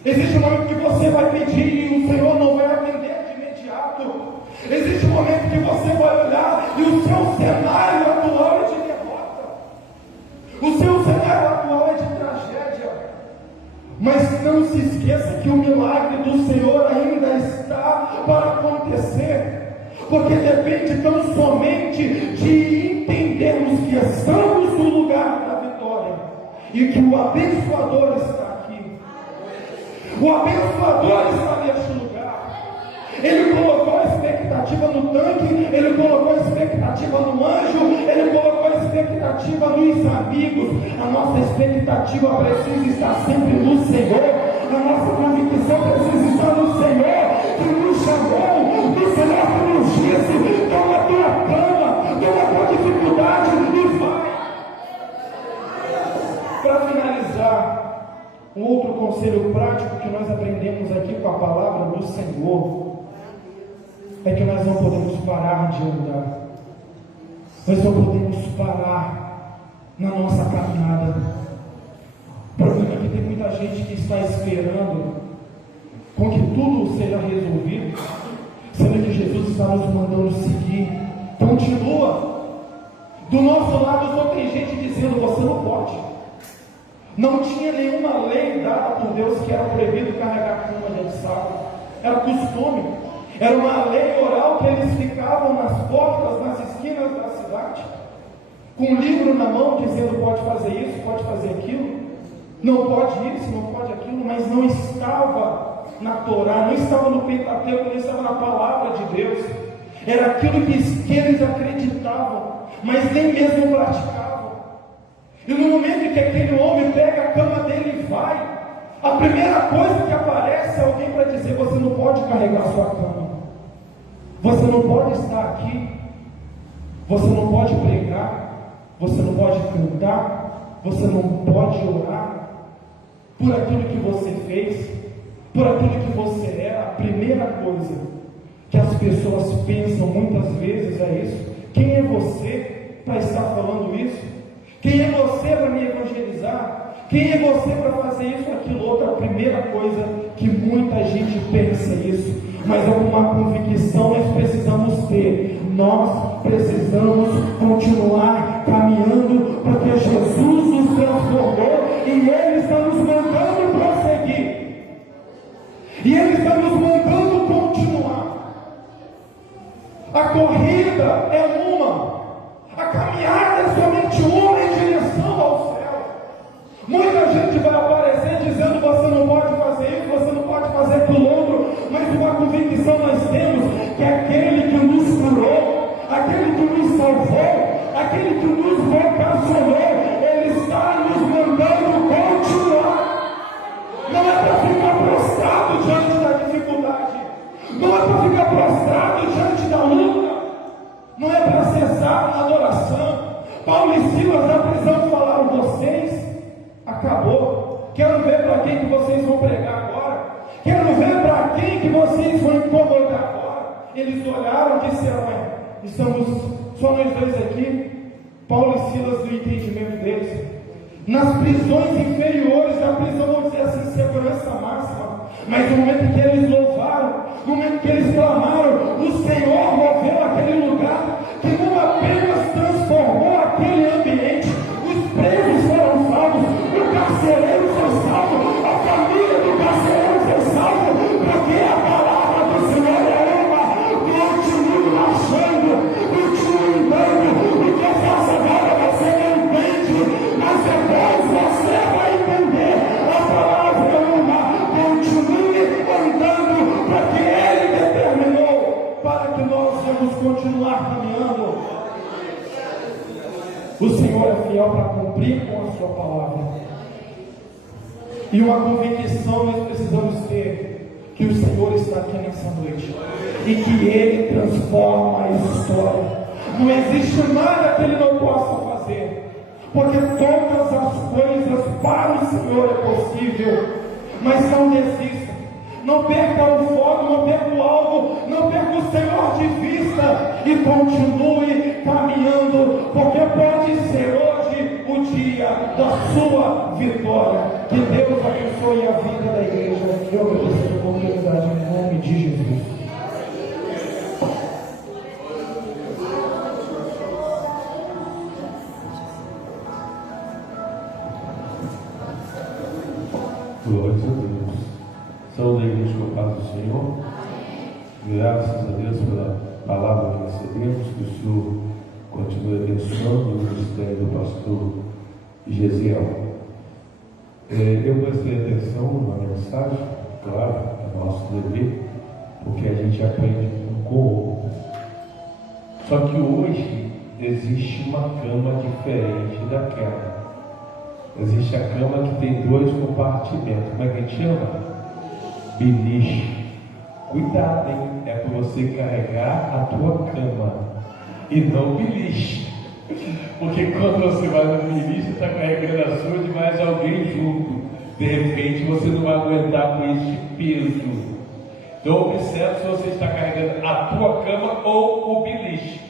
Existe um momento que você vai pedir e o Senhor não vai atender de imediato. Existe um momento que você vai olhar e o seu cenário atual é de derrota, o seu cenário atual é de tragédia, mas não se esqueça que o milagre do Senhor ainda está para acontecer, porque depende tão somente de entendermos que estamos no lugar da vitória e que o abençoador está aqui. O abençoador está neste lugar. Ele colocou a expectativa no tanque, ele colocou a expectativa no anjo, ele colocou a expectativa nos amigos. A nossa expectativa precisa estar sempre no Senhor, a nossa convicção precisa estar no Senhor, que nos chamou, no Senhor que nos disse: toma a tua cama, toma a tua dificuldade e vai. Para finalizar, um outro conselho prático que nós aprendemos aqui com a palavra do Senhor é que nós não podemos parar de andar, nós não podemos parar na nossa caminhada. O problema é que tem muita gente que está esperando com que tudo seja resolvido, sendo que Jesus está nos mandando seguir. Continua. Do nosso lado só tem gente dizendo: você não pode. Não tinha nenhuma lei dada por Deus que era proibido carregar cama de sábado, era costume. Era uma lei oral que eles ficavam nas portas, nas esquinas da cidade, com um livro na mão dizendo: pode fazer isso, pode fazer aquilo, não pode isso, não pode aquilo, mas não estava na Torá, não estava no Pentateuco, não estava na palavra de Deus. Era aquilo que eles acreditavam, mas nem mesmo praticavam. E no momento em que aquele homem pega a cama dele e vai, a primeira coisa que aparece é alguém para dizer: você não pode carregar sua cama, você não pode estar aqui, você não pode pregar, você não pode cantar, você não pode orar por aquilo que você fez, por aquilo que você pessoas pensam muitas vezes é isso. Quem é você para estar falando isso? Quem é você para me evangelizar? Quem é você para fazer isso ou aquilo outro? A primeira coisa que muita gente pensa isso, mas alguma convicção nós precisamos ter. Nós precisamos continuar caminhando, porque Jesus nos transformou e Ele está nos mandando prosseguir. E Ele está nos mandando continuar. A corrida é uma, a caminhada é somente uma em direção ao céu. Muita gente vai aparecer dizendo: você não pode fazer isso, você não pode fazer aquilo outro, mas uma convicção nós temos, que aquele que nos curou, aquele que nos salvou, aquele que nos vocacionou, Ele está nos mandando continuar. Não é para ficar prostrado diante da dificuldade, não é para ficar prostrado diante da luta, não é para cessar a adoração. Paulo e Silas na prisão falaram: vocês, acabou, quero ver para quem que vocês vão pregar agora, quero ver para quem que vocês vão incomodar agora. Eles olharam e disseram: estamos só nós dois aqui. Paulo e Silas, no entendimento deles, nas prisões inferiores da prisão, vamos dizer assim, segurança máxima, mas no momento em que eles louvaram, no momento em que eles clamaram, o Senhor moveu aquele lugar, que não apenas transformou aquele ambiente, os presos foram salvos, o carcereiro foi salvo, a família do carcereiro foi salvo, porque a palavra do Senhor é uma. Continue marchando, continue andando, porque essa agora você não entende, mas depois você vai entender. A palavra é uma. Continue andando, porque Ele determinou para que nós vamos continuar caminhando. O Senhor é fiel para cumprir com a sua palavra. E uma convicção nós precisamos ter, que o Senhor está aqui nessa noite e que Ele transforma a história. Não existe nada que Ele não possa fazer, porque todas as coisas para o Senhor é possível. Mas não desista, não perca o foco, não perca o alvo, não perca o Senhor de vista e continue caminhando, porque pode ser hoje o dia da sua vitória. Que Deus abençoe a vida da igreja. Eu agradeço a oportunidade em nome de Jesus. Glória a Deus. Saúde a igreja com a paz do Senhor. Graças a Deus pela palavra que recebemos, que o Senhor continue abençoando o ministério do pastor Gesiel. Eu prestei atenção na mensagem, claro, é nosso dever, porque a gente aprende um com o outro. Só que hoje existe uma cama diferente daquela. Existe a cama que tem dois compartimentos. Como é que a gente chama? Beliche. Cuidado, hein? É para você carregar a tua cama e não beliche. Porque quando você vai no beliche, você está carregando a sua de mais alguém junto. De repente você não vai aguentar com este peso. Então observe se você está carregando a tua cama ou o beliche.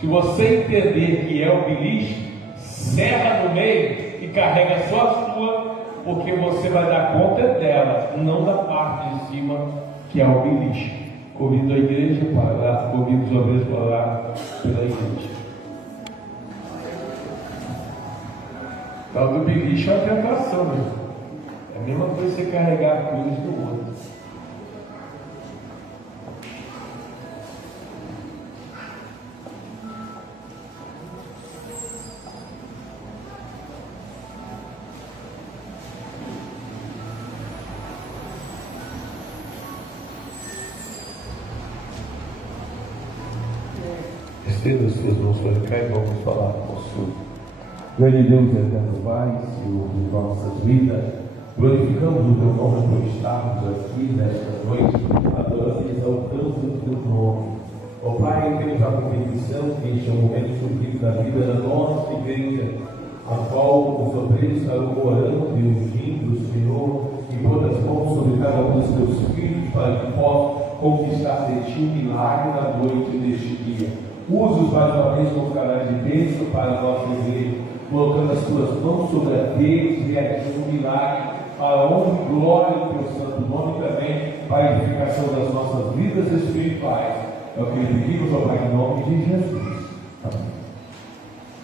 Se você entender que é o beliche, serra no meio e carrega só a sua, porque você vai dar conta dela, não da parte de cima, que é o beliche. Convido a igreja para orar, convido os obreiros para orar pela igreja. Tal do beliche é uma tentação, né? É a mesma coisa você carregar a cruz do outro. Estenda as suas mãos para cá e vamos falar com o Senhor. Grande Deus, eterno Pai, Senhor de nossas vidas, glorificamos o Teu nome por estarmos aqui nesta noite, adorando e exaltando o Teu nome. Ó Pai, temos a convicção que este é um momento sublime da vida da nossa igreja, a qual os obreiros estarão orando e ungindo o Senhor, e pôr as mãos sobre cada um dos Teus filhos, para que possam conquistar de Ti o milagre na noite deste dia. Usa-os mais uma vez como canais de bênção para nós viver, colocando as Tuas mãos sobre aqueles, realizando um milagre para a honra e glória do Teu santo nome também, para a edificação das nossas vidas espirituais. É o que lhe pedimos, ó Pai, em nome de Jesus. Amém.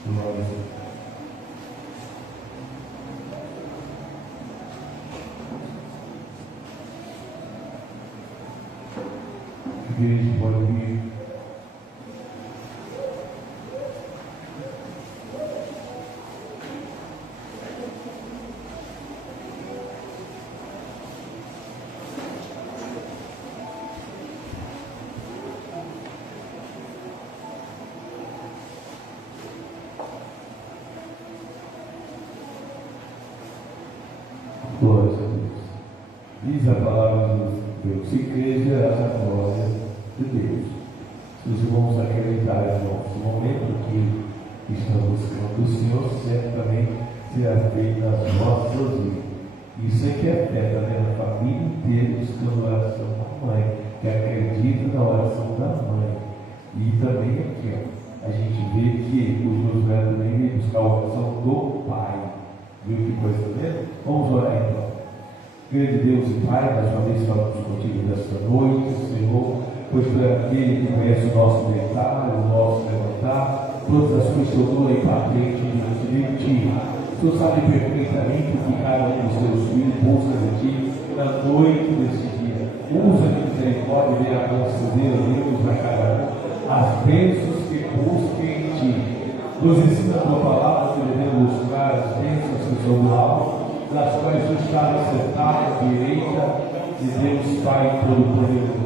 Glória a Deus. Igreja, pode vir. Glória a Deus. Diz a palavra de Deus: se crês, verás a glória de Deus. Se os irmãos acreditarem no nosso momento que estamos buscando o Senhor, certamente será feito nas nossas vidas. Isso é que é fé, está vendo? A família inteira buscando a oração da mãe, que acredita na oração da mãe. E também aqui, ó, a gente vê que o Josué também veio buscar a oração do Pai. Viu que coisa mesmo? Vamos orar então. Grande Deus e Pai, mais uma vez falamos contigo nesta noite, Senhor, pois tu é aquele que conhece o nosso deitar, o nosso levantar, todas as coisas que eu dou em patente diante de ti. Tu sabe perfeitamente o que cada um dos teus filhos busca de ti na noite deste dia. Usa a misericórdia e a conceder a Deus a cada um as bênçãos que busquem em ti. Nos ensina a tua palavra que devemos buscar as bênçãos que são do alto, das quais tu estás sentado à direita de Deus Pai Todo-Poderoso.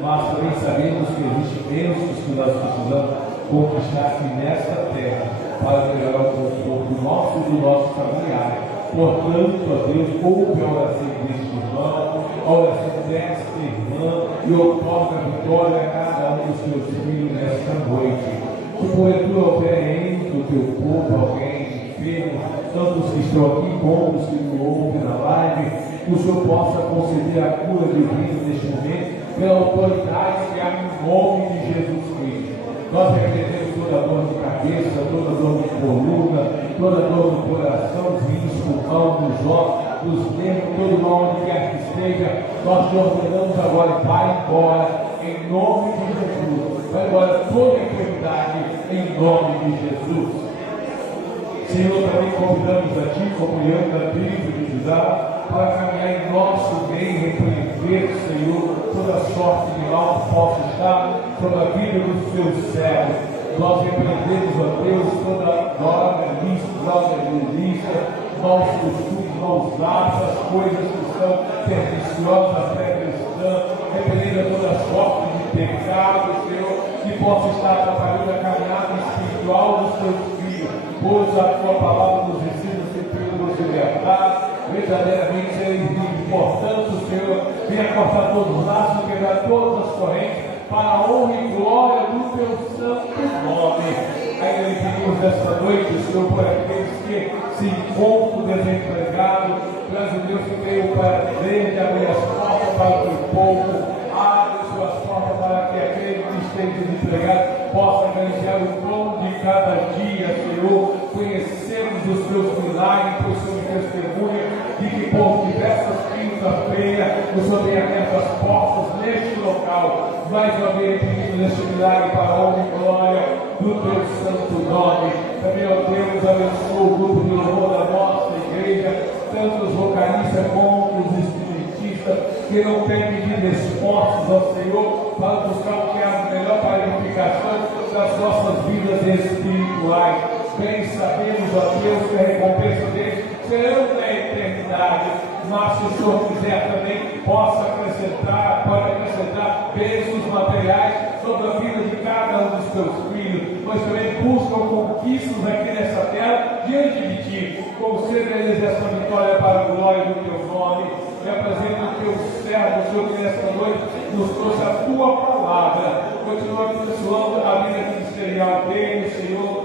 Mas também sabemos que existem bênçãos que nós precisamos conquistar aqui nesta terra para melhorar o conforto nosso e do nosso familiar. Portanto, ó Deus, ouve a oração deste irmão, a oração desta irmã e outorga a vitória a cada um dos teus filhos nesta noite. Que porventura houver entre o teu povo alguém enfermo, tanto os que estão aqui como os que nos ouvem na live, que o Senhor possa conceder a cura divina neste momento, pela autoridade que há no nome de Jesus Cristo. Nós repreendemos toda dor de cabeça, toda dor de coluna, toda dor no coração, os rins, pulmão, nos ossos, nos nervos, todo mal onde quer que esteja. Nós te ordenamos agora, vai embora, em nome de Jesus. Vai embora toda a enfermidade, em nome de Jesus. Senhor, também convidamos a Ti, como Leandro da Bíblia de Judá, para caminhar em nosso meio, repreender, Senhor, toda sorte de mal que possa estar sobre a vida dos Teus servos. Nós repreendemos, ó Deus, toda droga ilícita, maus costumes, maus hábitos, as coisas que são perniciosas à fé cristã, repreendendo toda sorte de pecado, Senhor, que possa estar atrapalhando a caminhada espiritual dos Teus filhos, pois a Tua palavra nos ensina sempre nos libertar, verdadeiramente ser livre. Portanto, Senhor, venha cortar todos os laços, quebrar todas as correntes, para a honra e glória do Teu santo nome. Ainda lhe pedimos esta noite, Senhor, por aqueles que se encontram desempregados, Tu és o Deus que tem o prazer de abrir as portas para o Teu povo. Abre as suas portas para que aquele que esteja desempregado possa ganhar o pão de cada dia, Senhor. Conhecemos os Teus milagres, pois somos testemunha de que por diversas quinta-feira o Senhor tem aberto as portas neste local. Mais uma vez pedimos este milagre para a honra e glória do Teu santo nome. Também, ó Deus, abençoa o grupo de louvor da nossa igreja, tanto os vocalistas como os instrumentistas, que não têm medido esforços ao Senhor para buscar o que é melhor para a edificação das nossas vidas espirituais. Bem sabemos, ó Deus, que a recompensa deles será na eternidade, mas se o Senhor quiser também pode acrescentar bênçãos materiais sobre a vida de cada um dos Teus filhos, mas também buscam conquistas aqui nessa terra diante de Ti. Conceda a eles essa vitória para a glória do Teu nome. E apresenta o Teu servo, Senhor, que nesta noite nos trouxe a Tua palavra. Continua abençoando a vida ministerial dele, Senhor,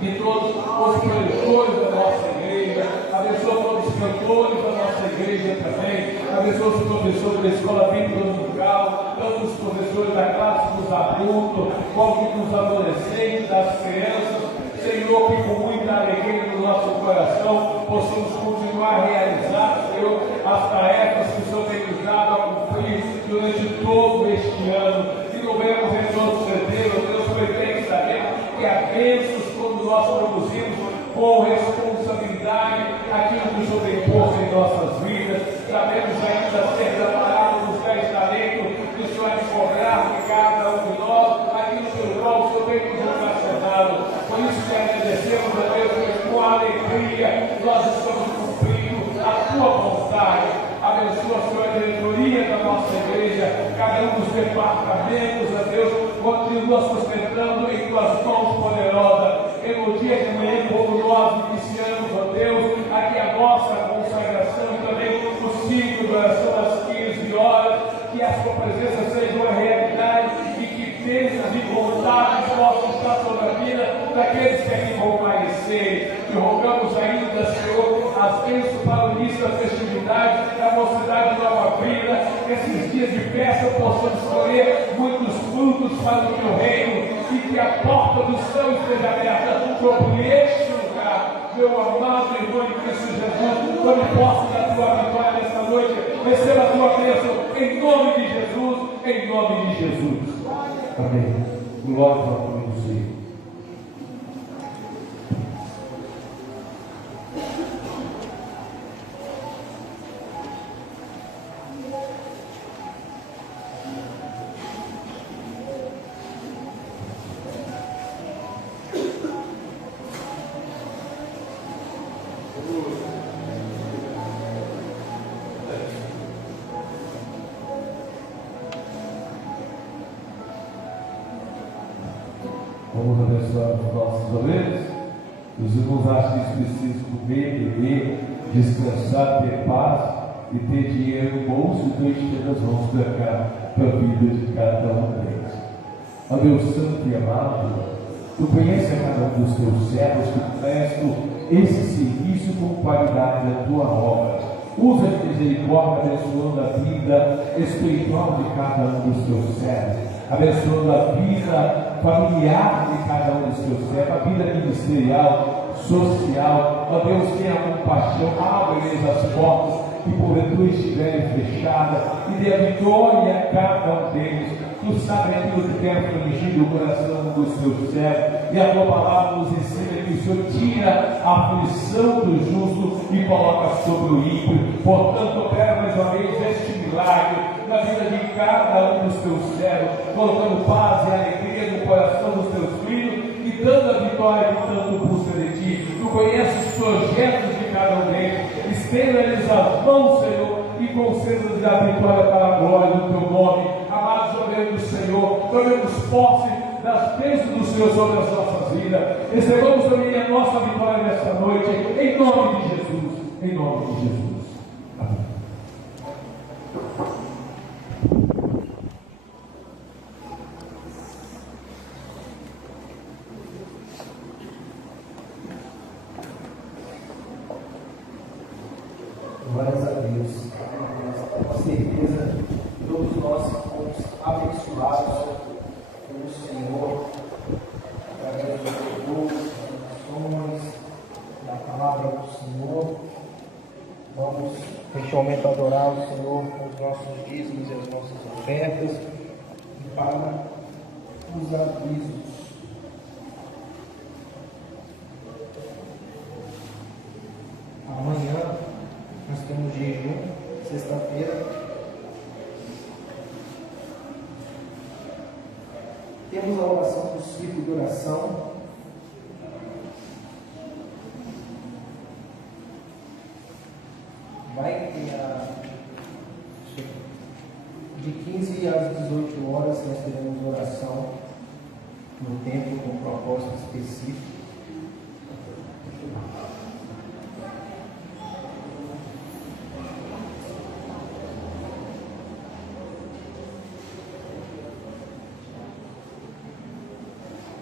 de todos os produtores da nossa igreja, Abençoa todos os cantores da nossa igreja também. Abençoa os professores da escola bíblica dominical, tanto os professores da classe dos adultos, como dos adolescentes, das crianças. Senhor, que com muita alegria no nosso coração possamos continuar a realizar, Senhor, as tarefas que o Senhor tem nos dado a cumprir durante todo este ano. E não vemos em todos os Deus, Deus pretende saber que há bênçãos quando nós produzimos com responsabilidade aquilo que o Senhor tem posto em nossas vidas. Sabemos ainda ser preparados dos 10 talentos que o Senhor vai cobrar de cada um de nós, aquilo pelo qual o Senhor tem nos vocacionado. Por isso que agradecemos a Deus, que com alegria nós estamos cumprindo a tua vontade. Abençoa, Senhor, a diretoria da nossa igreja, cada um dos departamentos, a Deus, continua sustentando em tuas mãos poderosas. E no dia de manhã, como nós iniciamos, ó Deus, aqui a nossa consagração e também o ciclo de oração às 15 horas, que a sua presença seja uma realidade e que bênçãos e vontades possam estar sobre a vida daqueles que aqui vão parecer. E rogamos ainda, Senhor, as bênçãos para o início da festividade da mocidade de Nova Vida, que esses dias de festa possamos escolher muitos frutos para o teu reino e que a porta do céu esteja aberta sobre este lugar. Meu amado irmão em Cristo Jesus, tome posse da tua vitória nesta noite, receba a tua bênção em nome de Jesus, em nome de Jesus. Amém. Glória ao nome do Senhor. Vamos abençoar os nossos ovelhas. Os irmãos acham que precisam comer, beber, descansar, ter paz e ter dinheiro no bolso, então nós vamos pegar para a vida de cada um deles. Ó Deus Santo e amado, tu conheces a cada um dos teus servos que prestam esse serviço com qualidade da tua obra. Usa de misericórdia, abençoando a vida espiritual de cada um dos teus servos, abençoando a vida familiar de cada um dos teus servos, a vida ministerial, social. Ó Deus, tenha compaixão, abre-lhes as portas que porventura estiverem fechadas e dê a vitória a cada um deles. Tu sabes aquilo que tem afligido o coração dos teus servos, e a tua palavra nos ensina que o Senhor tira a aflição do justo e coloca sobre o ímpio. Portanto, opera mais uma vez este milagre na vida de cada um dos teus servos, colocando paz e alegria no coração dos teus filhos e dando a vitória que tanto busca de ti. Tu conheces os projetos de cada um deles, estenda-lhes as mãos, Senhor, e conceda-lhes a vitória para a glória do teu nome. Amados, oremos, Senhor, tomemos posse das bênçãos do Senhor sobre as nossas vidas. Recebamos também a nossa vitória nesta noite, em nome de Jesus. Em nome de Jesus. Amém. Glórias a Deus. Com certeza, todos nós fomos abençoados pelo Senhor, através dos cultos, das orações, da palavra do Senhor. Vamos, neste momento, adorar o Senhor com os nossos dízimos e as nossas ofertas e para os avisos. Amanhã nós temos jejum, sexta-feira. Temos a oração do ciclo de oração. Vai ter de 15 às 18 horas nós teremos oração no templo com propósito específico.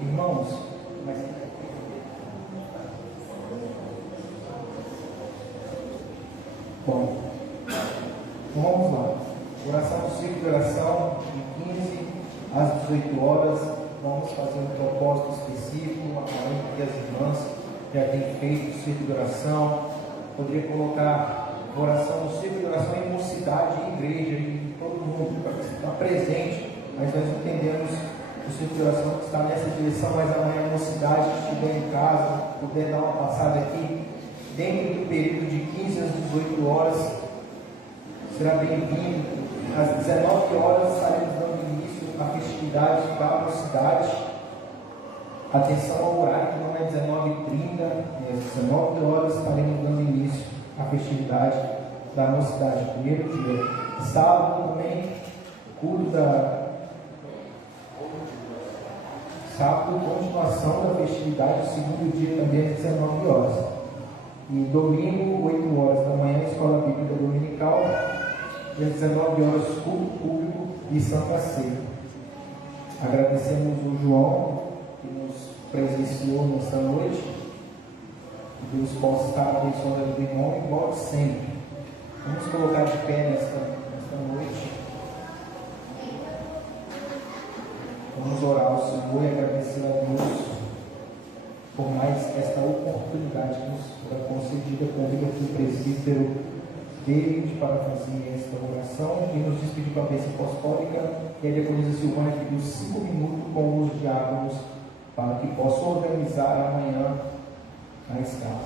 Irmãos, mas ciclo de oração de 15 às 18 horas. Vamos fazer um propósito específico, uma coluna que as irmãs já têm feito o ciclo de oração. Poderia colocar oração no ciclo de oração em mocidade, em igreja, em todo mundo, para estar presente. Mas nós entendemos o ciclo de oração que está nessa direção, mas amanhã a mocidade que estiver em casa, puder dar uma passada aqui, dentro do período de 15 às 18 horas, será bem-vindo. Às 19 horas estaremos dando início à festividade da mocidade. Atenção ao horário, que não é 19h30, às 19 horas estaremos dando início à festividade da mocidade. Primeiro dia, sábado também, culto sábado, continuação da festividade, segundo dia também às 19 horas. E domingo, 8 horas da manhã, escola bíblica dominical, e às 19 horas, culto público e Santa Ceia. Agradecemos o João, que nos presenciou nessa noite. Que Deus possa estar abençoando a vida do irmão e volte sempre. Vamos colocar de pé nesta noite. Vamos orar ao Senhor e agradecer a Deus por mais esta oportunidade que nos foi concedida por vir aqui o presbítero David para fazer esta oração e nos despedir com a bênção apostólica. E aí depois a Silvânia pediu 5 minutos com os diáconos para que possa organizar amanhã a escala.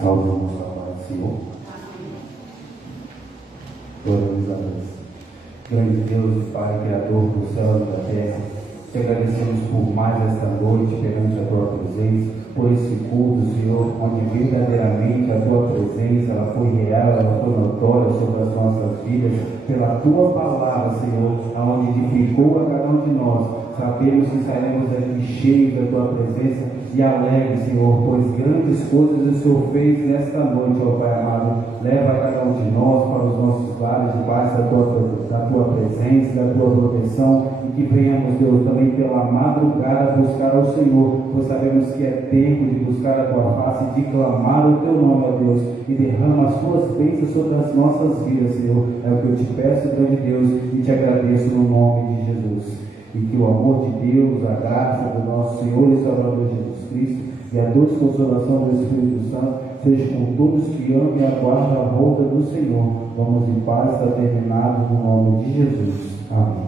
Salve o nosso amado Senhor. Glórias a Deus. Grande Deus, Pai, Criador do céu e da terra, te agradecemos por mais esta noite perante a tua presença, por esse culto, Senhor, onde verdadeiramente a tua presença ela foi real, ela foi notória sobre as nossas vidas, pela tua palavra, Senhor, aonde edificou a cada um de nós. Sabemos que sairemos daqui cheios da tua presença e alegres, Senhor, pois grandes coisas o Senhor fez nesta noite, ó Pai amado. Leva a cada um de nós para os nossos lares debaixo da tua presença, da tua proteção, e que venhamos, Deus, também pela madrugada buscar ao Senhor, pois sabemos que é tempo de buscar a tua face e de clamar o teu nome, ó Deus, e derrama as tuas bênçãos sobre as nossas vidas, Senhor. É o que eu te peço, grande Deus, e te agradeço no nome de Jesus. E que o amor de Deus, a graça do nosso Senhor e Salvador Jesus Cristo e a doce consolação do Espírito Santo seja com todos que amam e aguardam a volta do Senhor. Vamos em paz, está terminado no nome de Jesus. Amém.